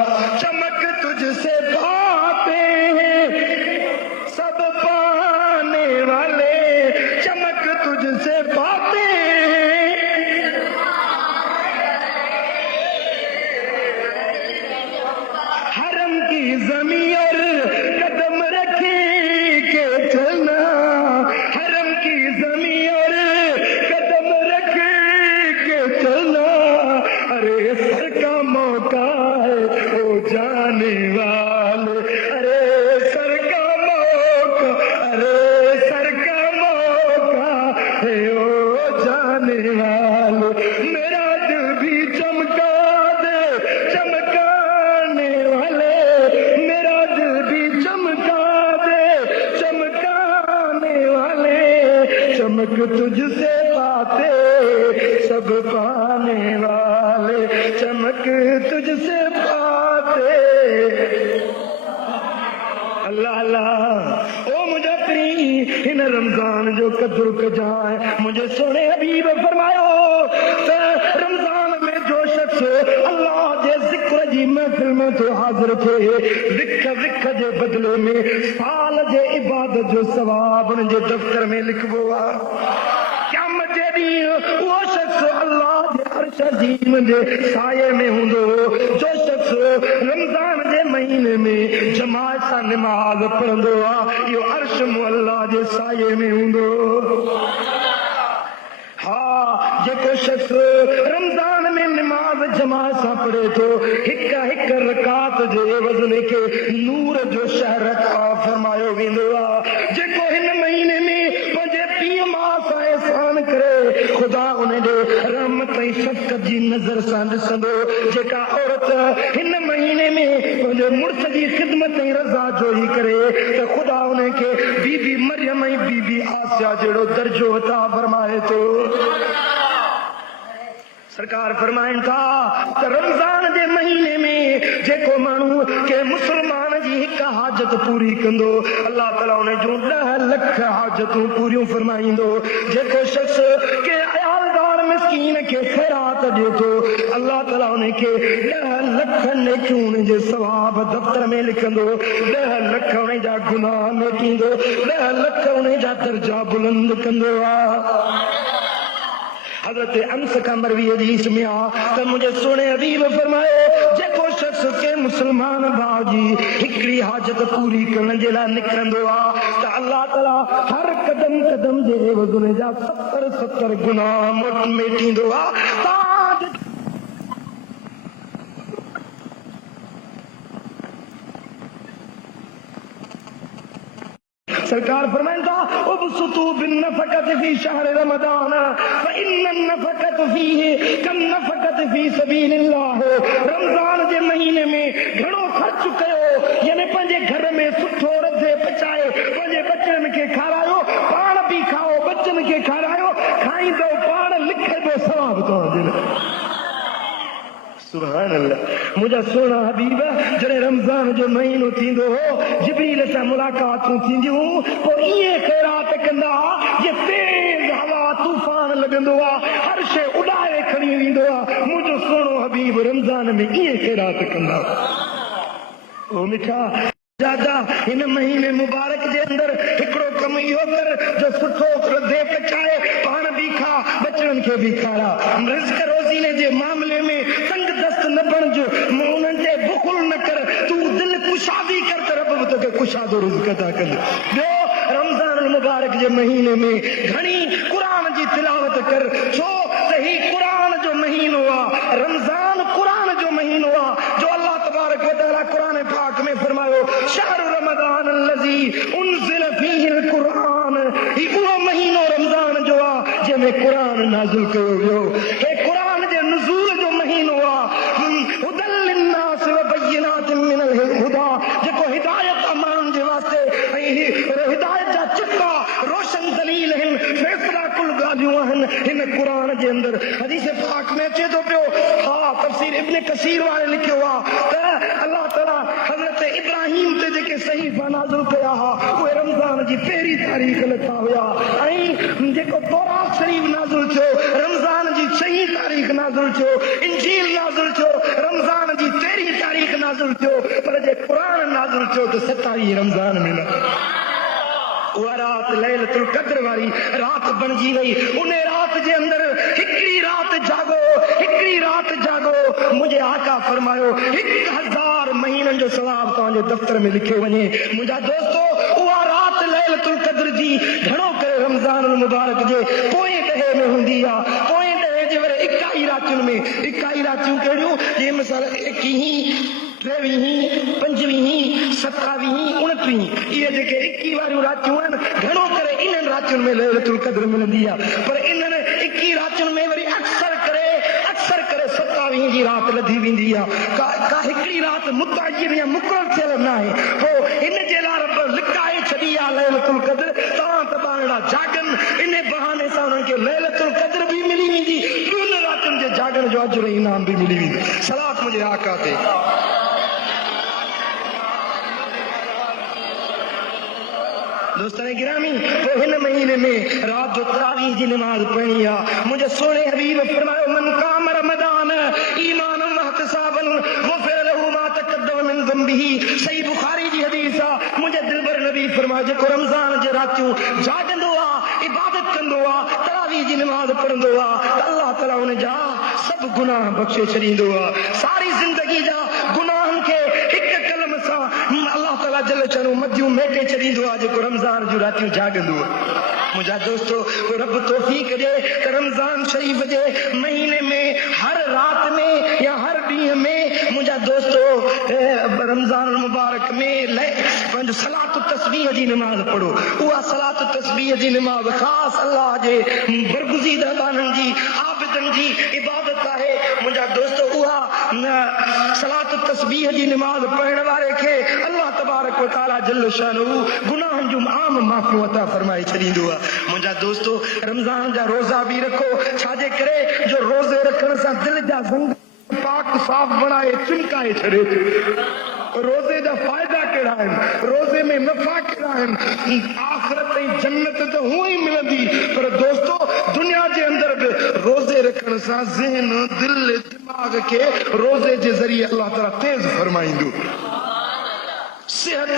चमक तुझसे पाते हैं सब पाने वाले चमक तुझसे पाते हैं हरम की ज़मीं और कदम रखे के चलना हरम की ज़मीं और कदम रखे के चलना अरे सर का मौका है ओ जाने वाले अरे सर का मौका अरे सर का मौका है ओ जाने वाले मेरा दिल भी चमका दे चमकाने वाले मेरा दिल भी चमका दे चमकाने वाले चमक तुझसे पाते सब पाने वाले चमक तुझसे पाते अल्लाह अल्लाह ओ मुजफ्फरी इन रमजान जो कदर कजाए मुझे सोने हबीब फरमायो त रमजान में जो शख्स अल्लाह जे जिक्र जी महफिल में तो हाजिर थे विख विख जे बदले में साल जे इबादत जो सवाब उन जे दफ्तर में लिखबो आहे क़यामत जे ॾींहुं उहो शख्स अल्लाह जे अर्श अज़ीम जे साये में हूंदो जो शख्स रमजान जे महीने में जमात सां निमाज़ पढ़ंदो आहे इहो अर्श मुअल्ला जे साये में हूंदो हाँ जेको शख्स रमजान में निमाज़ जमात सां पढ़े थो हिक हिक रकात जे वज़न खे नूर जो शहर अता फरमायो वेंदो आहे जेको हिन महीने में पंहिंजे पीउ माउ सां एहसान करे खुदा उन ॾे रहमत ऐं शफ़क़त जी नज़र सां ॾिसंदो जेका औरत हिन महीने में पंहिंजे मुड़ुस जी ख़िदमत ऐं रज़ा जोई करे त खुदा उन खे बीबी मरियम ऐं बीबी आसिया जहिड़ो दर्जो अता फरमाए थो सरकार फरमाइनि था त रमजान जे महीने में जेको माण्हू के मुसलमान जी हिक हाजत पूरी कंदो अल्लाह ताला उन जूं 10 लख हाजतूं पूरियूं फरमाईंदो जेको शख्स के अयालदार मस्कीन के खैरात ॾे थो, अल्लाह ताला उनखे 10 लख नेकियूं जे सवाब दफ़्तर में लिखंदो, 10 लख उन जा गुनाह मेटींदो, 10 लख उन जा दर्जा बुलंद कंदो आहे। हज़रत अनस का मरवी हदीस में आ त मुझे सोने हबीब फरमायो, जेको शख्स के मुसलमान भाउ जी हिकड़ी हाजत पूरी करण जे लाइ निकिरंदो आहे त अल्लाह ताला हर कदम कदम जे एवज़ उन जा 70 गुनाह मेटींदो आहे। सरकार फरमाइंदा उबसुतू बिन्नफकत फी शहर रमजान फइन्न नफकत फीहि कन्नफकत फी सबीलिल्लाह। रमजान जे महीने में घणो खर्च कयो, यानी पंहिंजे घर में सुठो रधे पचाए पंहिंजे बच्चन खे खारायो, पाण भी खाओ, बच्चन खे खारायो, खाईंदो पाण लिखंदो सवाब तव्हांजे। सुभान अल्लाह। मुझा सोना हबीब जॾहिं रमज़ान जो महीनो थींदो हो, जिब्रील सां मुलाकातूं थींदियूं, पोइ ईअं ख़ैरात कंदा जे तेज़ हवा तूफ़ान लॻंदो आहे, हर शइ उॾाए खणी वेंदो आहे। मुंहिंजो सोनो हबीब रमज़ान में ईअं ख़ैरात कंदा। ओ मिठा दादा, इन महीने मुबारक जे अंदर हिकिड़ो कम इहो कर जो सुठो रधे पचाए, पाण भी खा, बच्चन खे भी खारा। रिज़्क रोज़ीने जे मामले में तंग दस्त न बणिजो, उन्हनि ते बुखुल न कर, तू दिल कुशादी कर त रब भी तोखे कुशादो रिज़्क अता कंदो। ॿियो, रमज़ान मुबारक जे महीने में घणी क़ुरान जी तिलावत कर, छो त ही क़ुरान जो महीनो आहे, रमज़ान क़ुरान जो महीनो आहे, जो अल्लाह तबारक व तआला क़ुरान पाक में फरमायो शहरु रमज़ान अल्लज़ी उनज़िल फ़ीहिल क़ुरान। ही उहो महीनो रमज़ान जो आहे जंहिंमें क़ुरान नाज़िल कयो वियो। हे क़ुरान जे नुज़ूल जो महीनो आहे, हुदल लिन्नास व बय्यिनातिन मिनल हुदा, जेको हिदायत आहे माण्हुनि जे वास्ते, ऐं हिदायत जा चिटा रोशन दलील आहिनि, फ़ैसिला कुल ॻाल्हियूं आहिनि हिन क़ुरान जे अंदर। हदीस पाक में अचे थो पियो, हा तफ़सीर इब्न कसीर वारे लिखियो आहे त अल्लाह ताला हज़रत इब्राहिम ते जेके सहीफ़ा नाज़िल कया हुआ उहे रमज़ान जी पहिरीं तारीख़ लथा हुआ, ऐं जेको तौरात शरीफ़ नाज़िल थियो रमज़ान जी 6 तारीख़ नाज़िल थियो, इंजील नाज़िल थियो रमज़ान जी 13 तारीख़ नाज़िल थियो, पर जे क़ुरान नाज़िल थियो त 27 रमज़ान में न। उहा रात लैलतुल क़द्र वारी रात बणिजी वई। उन रात जे अंदर हिकिड़ी रात जागो, हिकिड़ी रात जागो। मुंहिंजे आका फरमायो 1000 महीननि जो सवाब तव्हांजे दफ़्तर में लिखियो वञे। मुंहिंजा दोस्तो, उहा रात लैलतुल क़द्र जी घणो करे रमज़ान मुबारक जे पोएं ॾहे में हूंदी आहे। पोएं ॾहे जे वरी 21 रातियुनि में, 21 रातियूं कहिड़ियूं, जे मिसाल 21, 23, 25, 27, 29, इहे जेके 21 वारियूं रातियूं आहिनि, घणो करे इन्हनि रातियुनि में लैलतुल क़द्र मिलंदी आहे। पर इन्हनि 21 रातियुनि में वरी अक्सर करे 27 जी रात लधी वेंदी आहे। का हिकिड़ी रात मुतअय्यन या मुक़रर थियल न आहे, पोइ इन जे लाइ रब लिकाए छॾी आहे लैलतुल क़द्र। तव्हां त ॿारड़ा जागन, इन बहाने सां उन्हनि खे लैलतुल क़द्र बि मिली वेंदी, ॿियुनि रातियुनि जे जागण जो अजर इनाम बि मिली वेंदी। सलात मुंहिंजे आका ते। दोस्तन गिरामी, तो हिन महीने में रात जो तरावीह जी नमाज पढ़नी आहे। मुझे सोने हबीब फरमायो मन काम रमदान ईमानन वहतिसाबन गुफिर लहू मा तक़द्दम मिन ज़ंबिही। सही बुखारी जी हदीस आहे। मुझे दिलबर नबी फरमायो जेको रमज़ान जे रातियूं जागंदो आहे, इबादत कंदो आहे, तरावीह जी नमाज पढ़ंदो आहे, अल्लाह ताला उन जा सब गुनाह बख़्शे छॾींदो आहे। सारी ज़िंदगी जा गुनाहनि खे हिक कलम सां अल्लाह ताला जल चनो मदियूं मेटे छॾींदो आहे जेको रमज़ान जूं रातियूं जागंदो आहे। मुंहिंजा दोस्तो, रब तौफ़ीक़ ॾे त रमज़ान शरीफ़ जे महीने में हर रात में या हर ॾींहं में मुंहिंजा दोस्तो रमज़ान मुबारक में पंहिंजो सलात तस्बीह जी नमाज़ पढ़ो। उहा सलात तस्बीह जी नमाज़ ख़ासि अल्लाह जे बरगुज़ीदा बाननि जी आबिदनि जी इबादत आहे। मुंहिंजा दोस्तो, उहा सलात तस्बीह जी नमाज़ पढ़ण वारे खे अल्लाह तबारक व तआला जल शानहू गुनाहनि जूं आम माफ़ियूं अता फरमाए छॾींदो आहे। मुंहिंजा दोस्तो, रमज़ान जा रोज़ा बि रखो। छाजे करे जो रोज़े रखण सां दिलि जा ज़ंग पाक साफ़ बणाए चिमकाए छॾे थो। रोज़े जा फ़ाइदा कहिड़ा आहिनि, रोज़े में नफ़ा कहिड़ा आहिनि, आख़िरत ऐं जन्नत त हूअं ई मिलंदी। पर दोस्तो, दुनिया जे अंदर बि रोज़े रखण अचण सां ज़हन दिल दिमाग़ खे रोज़े जे ज़रिए अल्लाह ताला तेज़ फरमाईंदो। सेहत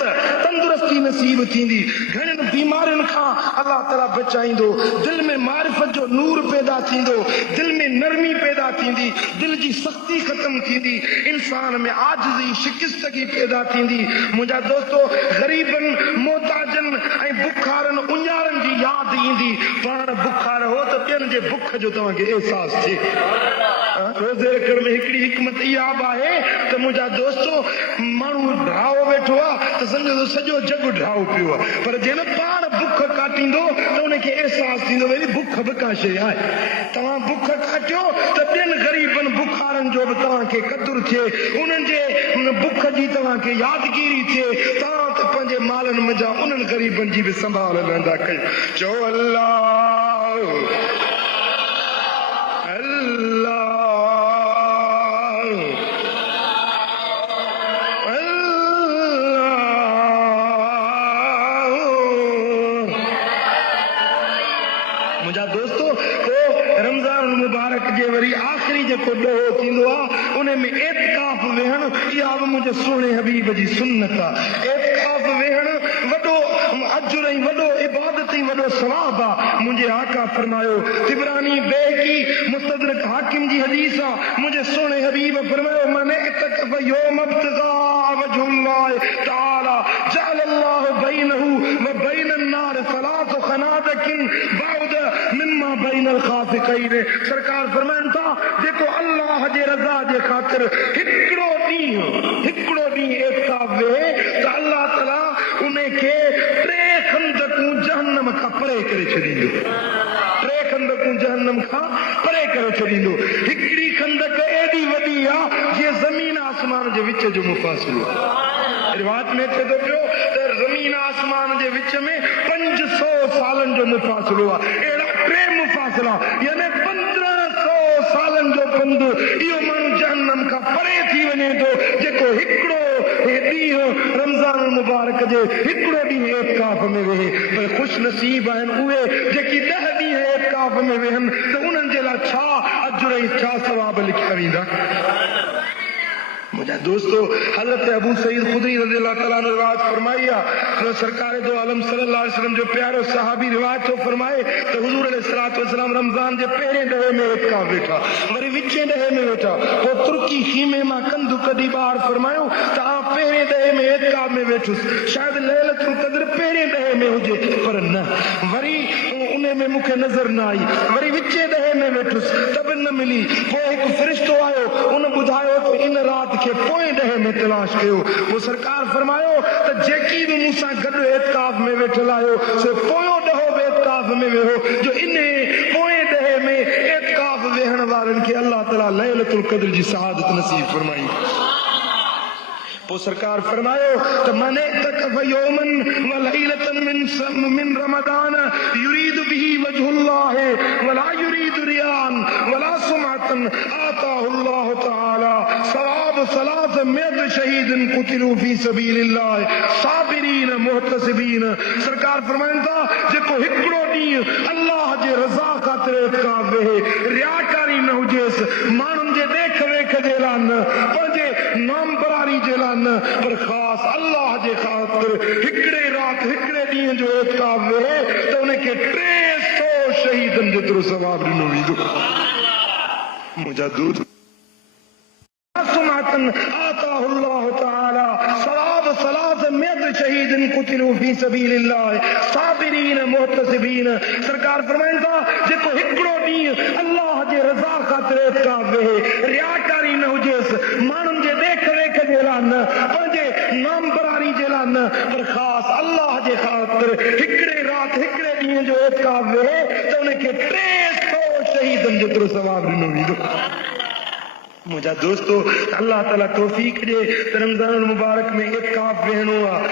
तंदुरुस्ती नसीब थींदी, घणनि बीमारियुनि खां अल्लाह ताला बचाईंदो, दिल में मारिफत जो नूर पैदा थींदो, दिल में नरमी पैदा थींदी, दिल जी सख्ती ख़त्म थींदी, इंसान में आजिज़ी शिकस्तगी पैदा थींदी। मुंहिंजा दोस्तो, ग़रीबनि मोहताजनि ऐं बुखारनि उञारनि जी यादि ईंदी। पाण बुखार हो त ॿियनि जे बुख जो तव्हांखे अहसासु थिए। रोज़े रखण में हिकिड़ी हिकमत इहा बि आहे त मुंहिंजा दोस्तो, माण्हू ड्राओ वेठो आहे त सम्झो सॼो जग ड्राओ पियो आहे, पर जंहिं पाण बुख काटींदो त उनखे अहसासु थींदो भई बुख बि का शइ आहे। तव्हां बुख काटियो त ॿियनि ग़रीबनि बुखारनि जो बि तव्हांखे क़दुरु थिए, उन्हनि जे बुख जी तव्हांखे यादगिरी थिए। तव्हां त पंहिंजे मालनि मंझां उन्हनि ग़रीबनि जी बि संभाल रहंदा कयो। चओ अल्लाह अल्लाह आखिरी जेको ॾोहो थींदो आहे उन में एतिकाफ़ वेहण, इहा बि मुंहिंजे सुहिणे हबीब जी सुन्नत आहे। एतिकाफ़ वेहण वॾो अजुर ऐं वॾो इबादत ऐं वॾो सवाब आहे। मुंहिंजे आका फरमायो, तिबरानी बैहकी मुस्तदरक हाकिम जी हदीस आहे, मुंहिंजे सुहिणे हबीब फरमायो, मन इतकफ़ यौम इब्तिग़ा वजहुल्लाह तआला जअलल्लाहु बैनहु व बैनन नार सलासु खनादकिन बअद मिम्मा बैनल खाफ़िक़ैन। सरकार फरमाइनि था, जेको अल्लाह जे रज़ा जे ख़ातिर हिकिड़ो ॾींहुं एतिकाफ़ वेहे त अल्लाह ताला उन खे 3 खंदकूं जहन्नम खां परे करे छॾींदो। 3 खंदकूं जहन्नम खां परे करे छॾींदो। हिकिड़ी खंदक एॾी वॾी आहे जीअं ज़मीन आसमान जे विच जो मुफ़ासिलो आहे। रिवायत में थिए थो पियो त ज़मीन आसमान जे विच में 500 सालनि जो मुफ़ासिलो आहे। अहिड़ा 3 मुफ़ासिला, यानी 1500 सालनि जो पंधु इहो माण्हू जहन्नम खां परे थी वञे थो, जेको हिकिड़ो ॾींहुं रमज़ान मुबारक जे हिकिड़ो ॾींहुं एतिकाफ़ में वेहे। पर ख़ुशि नसीब आहिनि उहे जेकी 10 ॾींहं एतिकाफ़ में वेहनि, त उन्हनि जे लाइ छा अजुर ऐं छा सवाब लिखिया वेंदा। मुझा दोस्तों, हजरत अबू सईद खुदरी रज़ियल्लाहु ताला अन्हु रिवायत फरमाई आहे, सरकार दो आलम सल्लल्लाहु अलैहि वसल्लम जो प्यारो सहाबी रिवायत तो फरमाए त हुजूर अलैहिस्सलातु वस्सलाम रमज़ान जे पहिरें ॾहे में इत्काफ़ वेठा, वरी विचें ॾहे में वेठा, पोइ तुर्की खीमे मां कंधु कढी ॿाहिरि फरमायो त पहिरें ॾहे में इत्काफ़ में वेठुसि, शायदि लैलतुल क़द्र पहिरें ॾहे में हुजे, पर न, वरी उन में मूंखे नज़र न आई, वरी विचें ॾहे में वेठुसि त बि न मिली। पोइ हिकु फ़रिश्तो आयो, उन ॿुधायो त इन राति खे पोएं ॾहे में तलाश कयो। पोइ सरकार फरमायो त जेकी बि मूंसां गॾु एतिकाफ़ में वेठल आयो, से पोयों ॾहो बि एतिकाफ़ में वेहो, जो इन पोएं ॾहे में एतिकाफ़ वेहण वारनि खे अल्लाह ताला लैलतुल क़द्र जी सआदत नसीब फरमाई। पोइ सरकार फरमायो त मन इतकफ़ यौमन व लैलतन मिन रमज़ान युरीदु बिही वजहुल्लाह वला युरीदु रियान वला सुमअतन आताहु अल्लाह तआला सवाब सलास मियत शहीदन कुतिलू फी सबीलिल्लाह साबिरीन मुहतसिबीन। सरकार फरमाइनि था, जेको हिकिड़ो ॾींहुं अल्लाह जे रज़ा ख़ातिर इत्काफ़ वेहे, रियाकारी न हुजेसि, माण्हुनि जे देख वेख जे लाइ न, पंहिंजे नाम बरारी जे लाइ न, पर ख़ासि अल्लाह जे ख़ातिर हिकिड़े राति हिकिड़े ॾींहं जो इत्काफ़ वेहे त उनखे 300 शहीदनि जेतिरो सवाब ॾिनो वेंदो। मुंहिंजा दूत आताहु अल्लाह तआला सवाब सलास मियत शहीदन कुतिलू फी सबीलिल्लाह साबिरीन मुहतसिबीन। सरकार फरमाइनि था, जेको हिकिड़ो ॾींहुं अल्लाह जे रज़ा ख़ातिर इत्काफ़ वेहे, रियाकारी न हुजेसि, माण्हुनि जे देख वेख जे लाइ न, पंहिंजे नाम बरारी जे लाइ न, पर ख़ासि अल्लाह जे ख़ातिर हिकिड़े राति हिकिड़े ॾींहं जो इत्काफ़ वेहे त उनखे 300 शहीदनि जेतिरो सवाब ॾिनो वेंदो। मुंहिंजा दोस्तो, अल्लाह ताला तौफ़ीक़ ॾे त रमज़ान मुबारक में इत्काफ़ वेहणो आहे।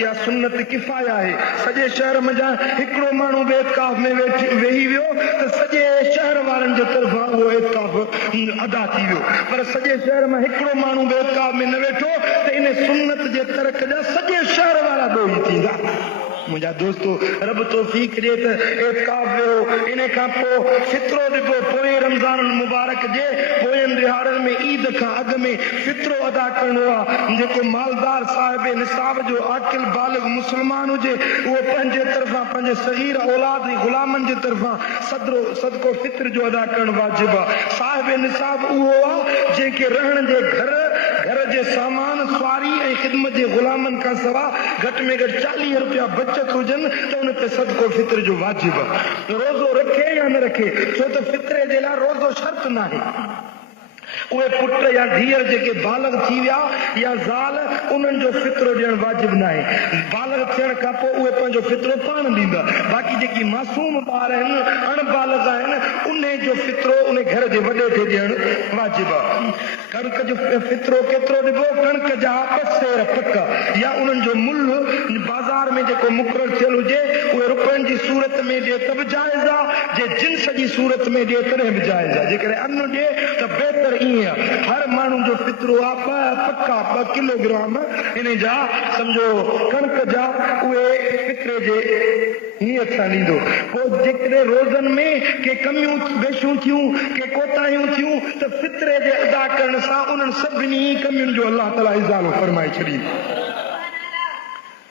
इहा सुन्नत किफ़ाया आहे। सॼे शहर मंझां हिकिड़ो माण्हू बि इत्काफ़ में वेही वियो त सॼे शहर वारनि जे तरफ़ां उहो इत्काफ़ अदा थी वियो, पर सॼे शहर में हिकिड़ो माण्हू बि इत्काफ़ में न वेठो त इन सुन्नत जे तरक़ जा सॼे शहर वारा ॾोही थींदा। मुझा दोस्तों रब तौफीक दे त एतकाफ वियो इन खां पोइ फितरो ॾिबो पोइ रमज़ान मुबारक जे पोयनि दिहाड़नि में ईद खां अॻु में फितरो अदा करणो आहे। जेको मालदार साहिब निसाब जो आकिल बालिग मुस्लमान हुजे उहो पंहिंजे तरफ़ां पंहिंजे सगीर औलाद ग़ुलामनि जे तरफ़ां सदको फित्र जो अदा करणु वाजिब आहे। साहिब निसाब उहो आहे जंहिंखे रहण जे घर जे सामान सवारी ऐं ख़िदमत जे ग़ुलामनि खां सवा घटि में घटि 40 रुपया बचत हुजनि त उन ते सदको फित्र जो वाजिब आहे। रोज़ो रखे या न रखे छो त फित्रे जे लाइ रोज़ो शर्त न आहे। उहे पुट या धीअर जेके बालग थी विया या ज़ाल उन्हनि जो फितरो ॾियणु वाजिब न आहे। बालग थियण खां पोइ उहे पंहिंजो फितरो पाण ॾींदा। बाक़ी जेकी मासूम ॿार आहिनि अणबालग आहिनि उन जो फितरो उन घर जे वॾे खे ॾियणु वाजिब आहे। कणिक जो फितरो केतिरो ॾिबो कणिक जा 2 सेर पक या उन्हनि जो मुल्ह बाज़ार में जेको मुक़ररु थियल हुजे उहे रुपयनि जी सूरत में ॾिए त बि जाइज़ आहे। जे जिन्स जी सूरत में ॾिए तॾहिं बि जाइज़ आहे। जेकॾहिं अन्न ॾिए त बहितर हर माण्हू जो फितरो आहे 2 किलोग्राम इन जा सम्झो कणिक जा उहे फितरे जे नियत सां ॾींदो। पोइ जेकॾहिं रोज़नि में के कमियूं बेशूं थियूं के कोताहियूं थियूं त फितरे जे अदा करण सां उन्हनि सभिनी कमियुनि जो अलाह ताला इज़ालो फरमाए छॾी।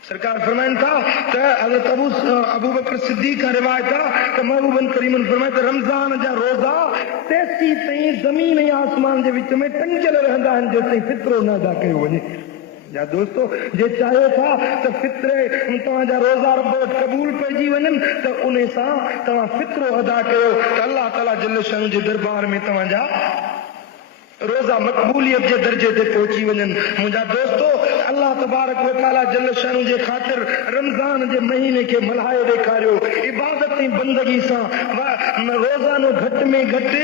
सरकार फरमाइनि था त हज़रत अबू बकर सिद्दीक़ का रिवायत आहे त महबूबन करीमन फरमाए त रमज़ान जा रोज़ा तेसी ताईं ज़मीन ऐं आसमान जे विच में टंगियल रहंदा आहिनि जेसिताईं फितरो न अदा कयो वञे। या दोस्तों जे चाहियो था त फित्रे तव्हांजा रोज़ा रब वटि क़बूल पइजी वञनि त उन सां तव्हां फितरो अदा कयो त अलाह ताला जल शान जे दरबार में तव्हांजा रोज़ा मक़बूलियत जे दर्जे ते पहुची वञनि। मुंहिंजा दोस्तों अल्लाह तबारक व तआला जल शान जे ख़ातिर रमज़ान जे महीने खे मल्हाए ॾेखारियो इबादत ऐं बंदगी सां। रोज़ानो घटि में घटि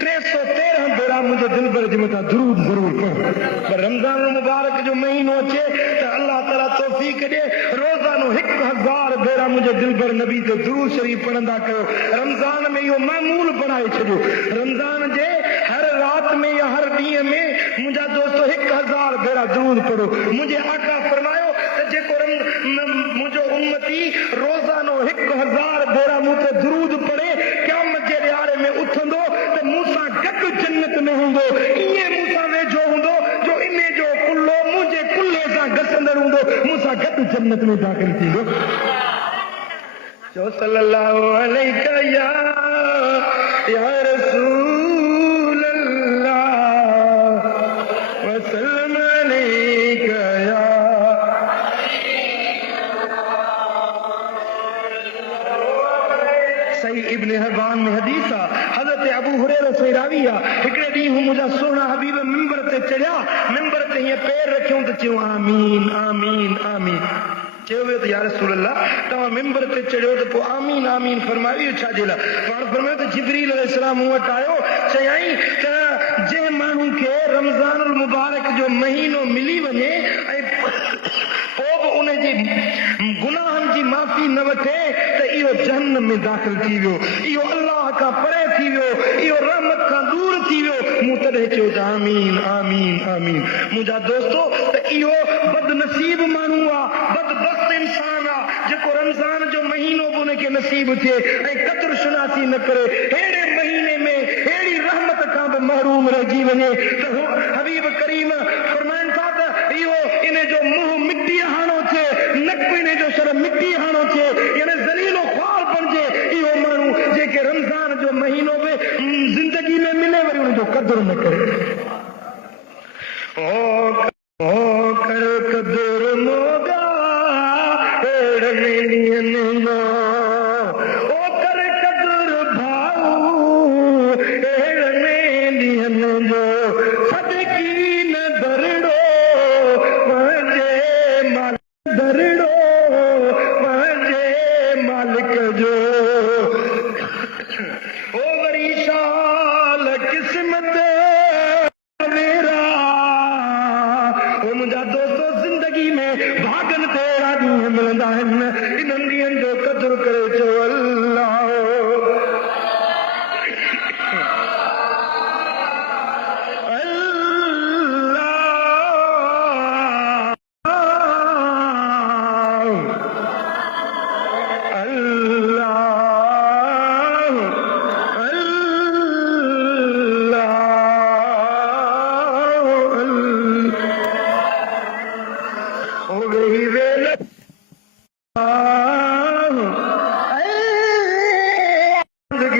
313 भेरा मुंहिंजे दिलबर जे मथां दुरूद ज़रूर पढ़। पर रमज़ान मुबारक जो महीनो अचे त अल्लाह ताला तौफ़ीक़ ॾे रोज़ानो 1000 भेरा मुंहिंजे दिलबर नबी ते दुरूद शरीफ़ पढ़ंदा कयो। रमज़ान में इहो मामूल बनाए छॾियो। रमज़ान जे हर रात में या हर ॾींहं में मुंहिंजा दोस्तों 1000 भेरा दुरूद पढ़ो। मुंहिंजे आका फरमायो त जेको मुंहिंजो उम्मती रोज़ानो 1000 भेरा मूं ते दुरूद पढ़े क़यामत जे ॾियारे में उथंदो त मूं सां गॾु जन्नत में हूंदो। ईअं मूं सां वेझो हूंदो जो इन जो कुल्लो मुंहिंजे कुल्ले सां घसंदड़ हूंदो मूं सां गॾु जन्नत में दाख़िल थींदो। चओ सल्लल्लाहु अलैहि या रसूल अल्लाह वसल्लम अलैका या सही इब्न हिब्बान में हदीस आहे हज़रत अबू हुरैरा से रावी आहे हिकिड़े ॾींहुं मुंहिंजा सोना हबीब मिंबर ते चढ़िया। मिंबर ते हीअं पैर रखियूं त चयो आमीन आमीन आमीन। चयो वियो त या रसूल अल्लाह तव्हां मिंबर ते चढ़ियो त पोइ आमीन आमीन फरमायो इहो छाजे लाइ? पाण फरमायो त जिब्रील अलैहिस्सलाम मूं वटि आयो चयाईं त जंहिं माण्हू खे रमज़ानुल मुबारक जो महीनो मिली वञे ऐं पोइ बि उन जे गुनाहनि जी माफ़ी न वठे त इहो जहन्नम में दाख़िल थी वियो, इहो अलाह खां परे थी वियो, इहो रहमत खां दूर थी वियो। मूं तॾहिं चयो त आमीन आमीन आमीन। मुंहिंजा दोस्तो त इहो बदनसीब माण्हू आहे बदबख़्त इंसान आहे जेको रमज़ान जो महीनो बि उनखे नसीब थिए ऐं क़द्र शुनासी न करे अहिड़े महीने में अहिड़ी रहमत खां बि महरूम रहिजी वञे त हबीब करीम फरमाइनि था त इहो इन जो मुंहुं मिटी हाणो थिए नक इन जो शर मिटी हाणो थिए यानी ज़लीलो ख्वार बणिजे इहो माण्हू जेके रमज़ान जो महीनो बि ज़िंदगी में मिले वरी उनजो क़द्र न करे। ओ कर क़द्र मोगा ओ कर क़द्र भाऊ जो सदकी न दरड़ो पंहिंजे माल दरड़ो पंहिंजे मालिक जो ओ वरी शाल क़िस्मत मेरा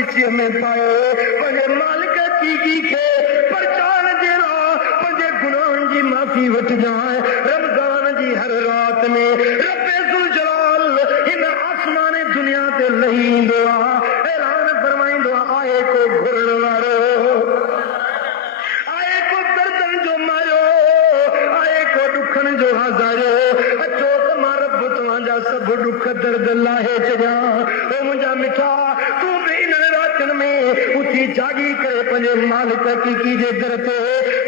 विच में पायो पंजे मालिक की खे परचान जेड़ा पंजे गुनाहन जी माफी वठ जाए रमजान जी हर रात में रब्बे जुल जलाल इन आसमान दुनिया ते लहींदो आ ऐलान फरमाइंदो आए को घुरण वारो आए को दर्दन जो मारो आए को दुखन जो हजारो अचो तमा रब तव्हांजा सब दुख दर्द लाहे चजा ओ मुंहिंजा मिठा तू भी इन रातन में उठी जागी करे पंजे मालिक की जे दर ते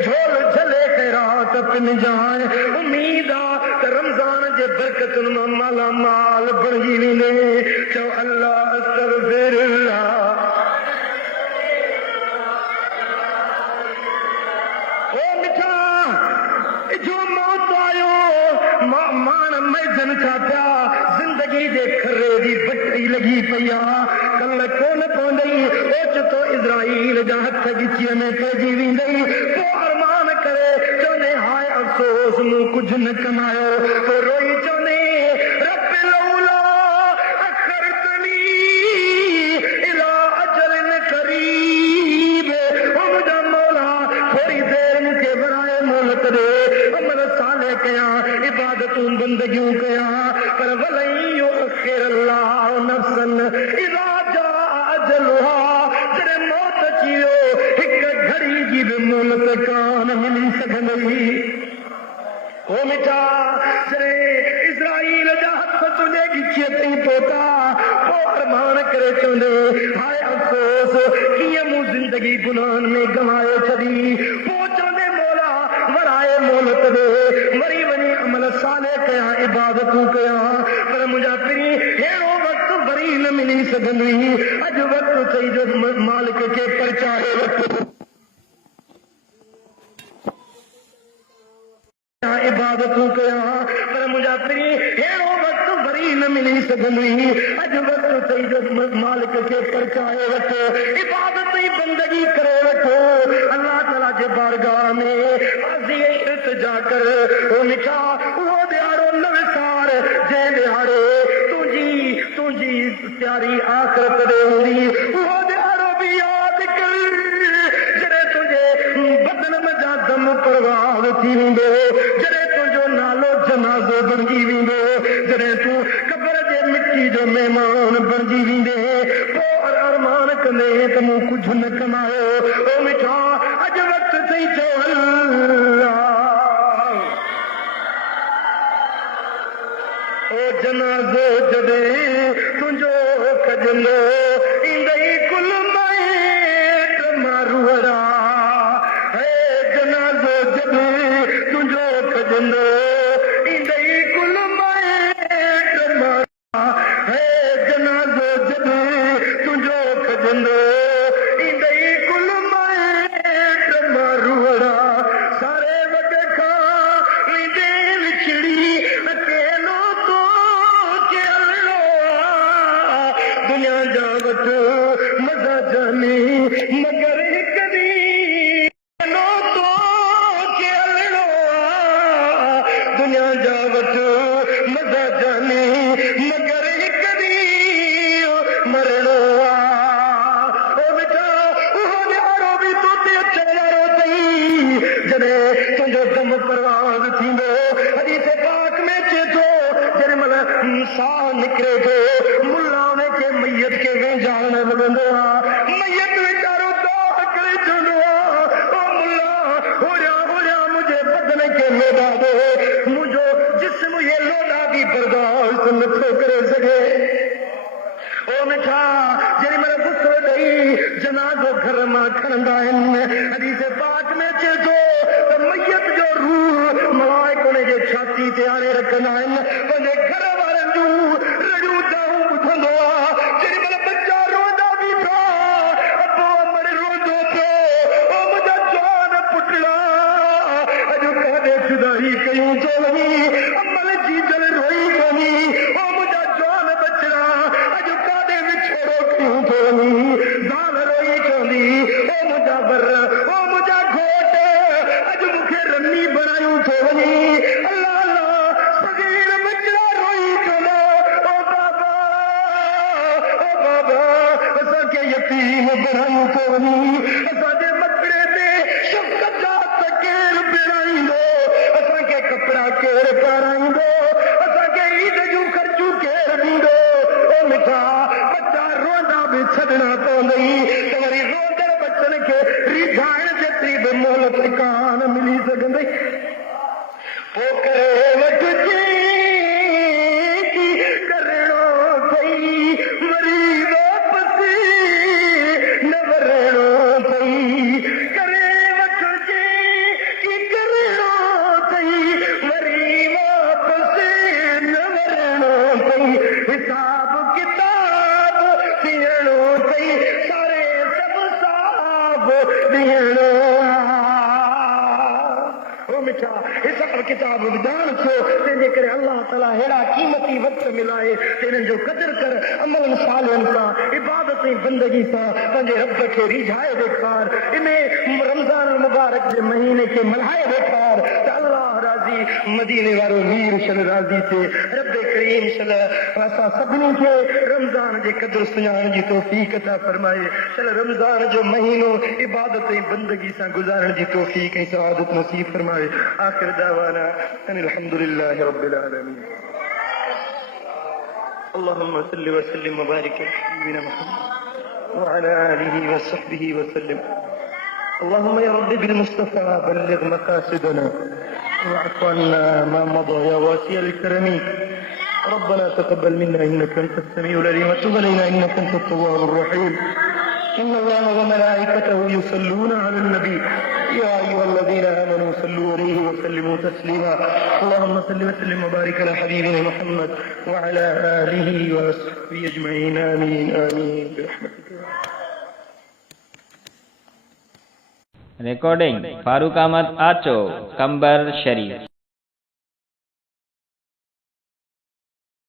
झोल झले खैरात पिन जाए उम्मीद आ त रमजान जे बरकतुन मां माला माल बणजी वेंदे चओ अल्लाह अस्तगफिरुल्लाह ओ मिठा जो मौत आयो मान मैदन छा पिया जिंदगी जे खरे जी बटरी लगी पिया कल कोन पवंदई ओचितो इज़राइल जा हथ गिचीअ में पइजी वेंदई पोइ अरमान करे चवंदे हाय अफ़सोस मूं कुझु न कमायो पोइ रोई चवंदे रब लौला अखरतनी इला अजलिन करीब ओ मुंहिंजा मौला थोरी देर मूंखे वराए मोहलत ॾे अमल साले कयां इबादतूं बंदगियूं कयां पर वलई युअखिर अल्लाह नफ्सन इज़ा जाअ अजलुहा जॾहिं मौत अची वियो हिक घड़ी जी बि मोहलत कान मिली सघंदई ओ मिठा जॾहिं इज़राइल जा हथ तुंहिंजे गिचीअ ताईं पहुता पोइ अरमान करे चवंदे हाय अफ़सोस कीअं मूं ज़िंदगी गुनाहन में गंवाए छॾी पोइ चवंदे मौला वराए मोहलत ॾे वरी वञी अमल साले कयां इबादतूं कयां पर मुंहिंजा पिरी अहिड़ो वक़्तु वरी न मिली सघंदी अॼु वक़्तु चई जो मालिक खे परचाए वठो इबादतूं कयां पर मुंहिंजा पिरी अहिड़ो वक़्तु वरी न मिली सघंदी अॼु वक़्तु चई जो मालिक खे परचाए वठो इबादत जी बंदगी करे वठो अल्लाह ताला जे बारगाह में अर्ज़ी इल्तिजा कर ओ मिठा उहो ॾियारो न विसार जंहिं ॾियारे तुंहिंजी प्यारी आख़िरत ॾे हूंदी उहो ॾियारो बि यादि कर जॾहिं तुंहिंजे बदन में जा दम परवाह थी वेंदो जॾहिं तुंहिंजो नालो जनाज़ो बणिजी वेंदो जॾहिं तूं क़बर जे मिट्टी जो महिमान बणिजी वेंदे पोइ अरमान कंदे त मूं कुझु न कमायो ओ मिठा अॼु वक़्तु थई चओ अल्लाह ओ जनाज़ो जॾहिं तुंहिंजो खजंदो ईंदई कुल माइट मारूअड़ा हे जनाज़ो जॾहिं तुंहिंजो खजंदो ईंदई कुल माइट मारूअड़ा हे जनाज़ो जॾहिं तुंहिंजो खजंदो ईंदई कुल माइट मारूअड़ा सारे वॾ खां वेंदे विछड़ी अकेलो तो के हलणो दुनिया जा वठ मज़ा जाने मगर हिक ॾींहुं अकेलो तो के हलणो दुनिया जा वठ मज़ा जाने मगर हिक ॾींहुं मरणो ओ बेटा उहो ॾियारो बि तो ते अचण वारो अथई जॾहिं तुंहिंजो दम परवाज़ थींदो हदीस पाक में चए थो जेॾी महिल साह निकिरे थो मुल्ला उनखे मैयत खे वेझाइण लॻंदो आहे मैयत वीचारो दाह करे चवंदो आहे ओ मुल्ला होरिया होरिया मुंहिंजे बदन खे लोॾा ॾे मुंहिंजो जिस्म इहे लोॾा बि बर्दाश्त नथो करे सघे ओ मिठा जेॾी महिल गुस्सो ॾेई जनाज़ो घर मां खणंदा आहिनि हदीस पाक में चए थो त मैयत जो रूह मलाइक उन जे छाती ते आणे रखंदा आहिनि पंहिंजे घर वारनि जूं रड़ियूं दाऊं ॿुधंदो आहे जेॾी महिल बच्चा रोंदा बि था अबो अमर रोंदो पियो ओ मुंहिंजा जवान पुटड़ा अॼु काॾे जुदाई कयूं थो वञी अमल जी दिल रोई कोन्ही ओ मुंहिंजा जवान बचड़ा अॼु काॾे विछोड़ो कयूं थो वञी ज़ाल रोई चवंदी ओ मुंहिंजा बर ओ मुंहिंजा घोट अॼु मूंखे रनी बणायूं थो वञी अल्लाह अल्लाह सगीर बचड़ा रोई चवंदा ओ बाबा असांखे यतीम बणायूं तो वञी असांजे मथड़े ते शफ़क़त जा केर पिराईंदो असांखे कपिड़ा केर पाराईंदो असांखे ईद जूं ख़र्चूं केर ॾींदो ओ मिठा बच्चा रोंदा बि छॾणा पवंदई त वरी रोंदड़ बच्चनि खे रिझाइण जेतिरी बि मोहलत कान मिली सघंदई पोइ करे वठजे करणो अथई वरी वापसी न वरणो अथई करे वठजे कि करणो अथई वरी वापसी न वरणो अथई हिसाब किताब थियणो अथई सारे सभु साफ़ ॾियणो मिठा हिसाब किताब विधान छो तंहिंजे करे अल्लाह ताला अहिड़ा क़ीमती वक़्त मिलाए तिन्हनि जो क़दुरु कर अमलनि सालनि सां इबादत ऐं बंदगी सां पंहिंजे रब खे रिझाए ॾेखार इन रमज़ान मुबारक जे महीने खे मल्हाए ॾेखार त अल्लाह राज़ी मदीने वारो मीर शल राज़ी थिए रब करीम शल असां सभिनी खे रमज़ान जे क़दुरु सुञाणण जी तौफ़ीक़ अता फरमाए शल रमज़ान जो महीनो इबादत ऐं बंदगी सां गुज़ारण जी तौफ़ीक़ ऐं सआदत नसीब फरमाए आखिर दावाना अनिल हम्दुलिल्लाहि रब्बिल आलमीन अल्लाहुम्मा सल्लि व सल्लिम व बारिक अला सय्यिदिना मुहम्मद व अला आलिहि व सहबिहि व सल्लिम अल्लाहुम्मा या रब्बी बिल मुस्तफा बल्लिग मकासिदना वाअफ़ अन्ना मा मदा या वासिअल करमी ربنا تقبل منا إنك أنت السميع العليم وتب علينا إنك أنت التواب الرحيم إن الله وملائكته يصلون على النبي يا أيها الذين آمنوا صلوا عليه وسلموا تسليما اللهم صل وسلم وبارك على حبيبنا محمد وعلى آله وصحبه أجمعين آمين آمين برحمتك Recording Farooq Ahmad Acho, Kambar Sharif.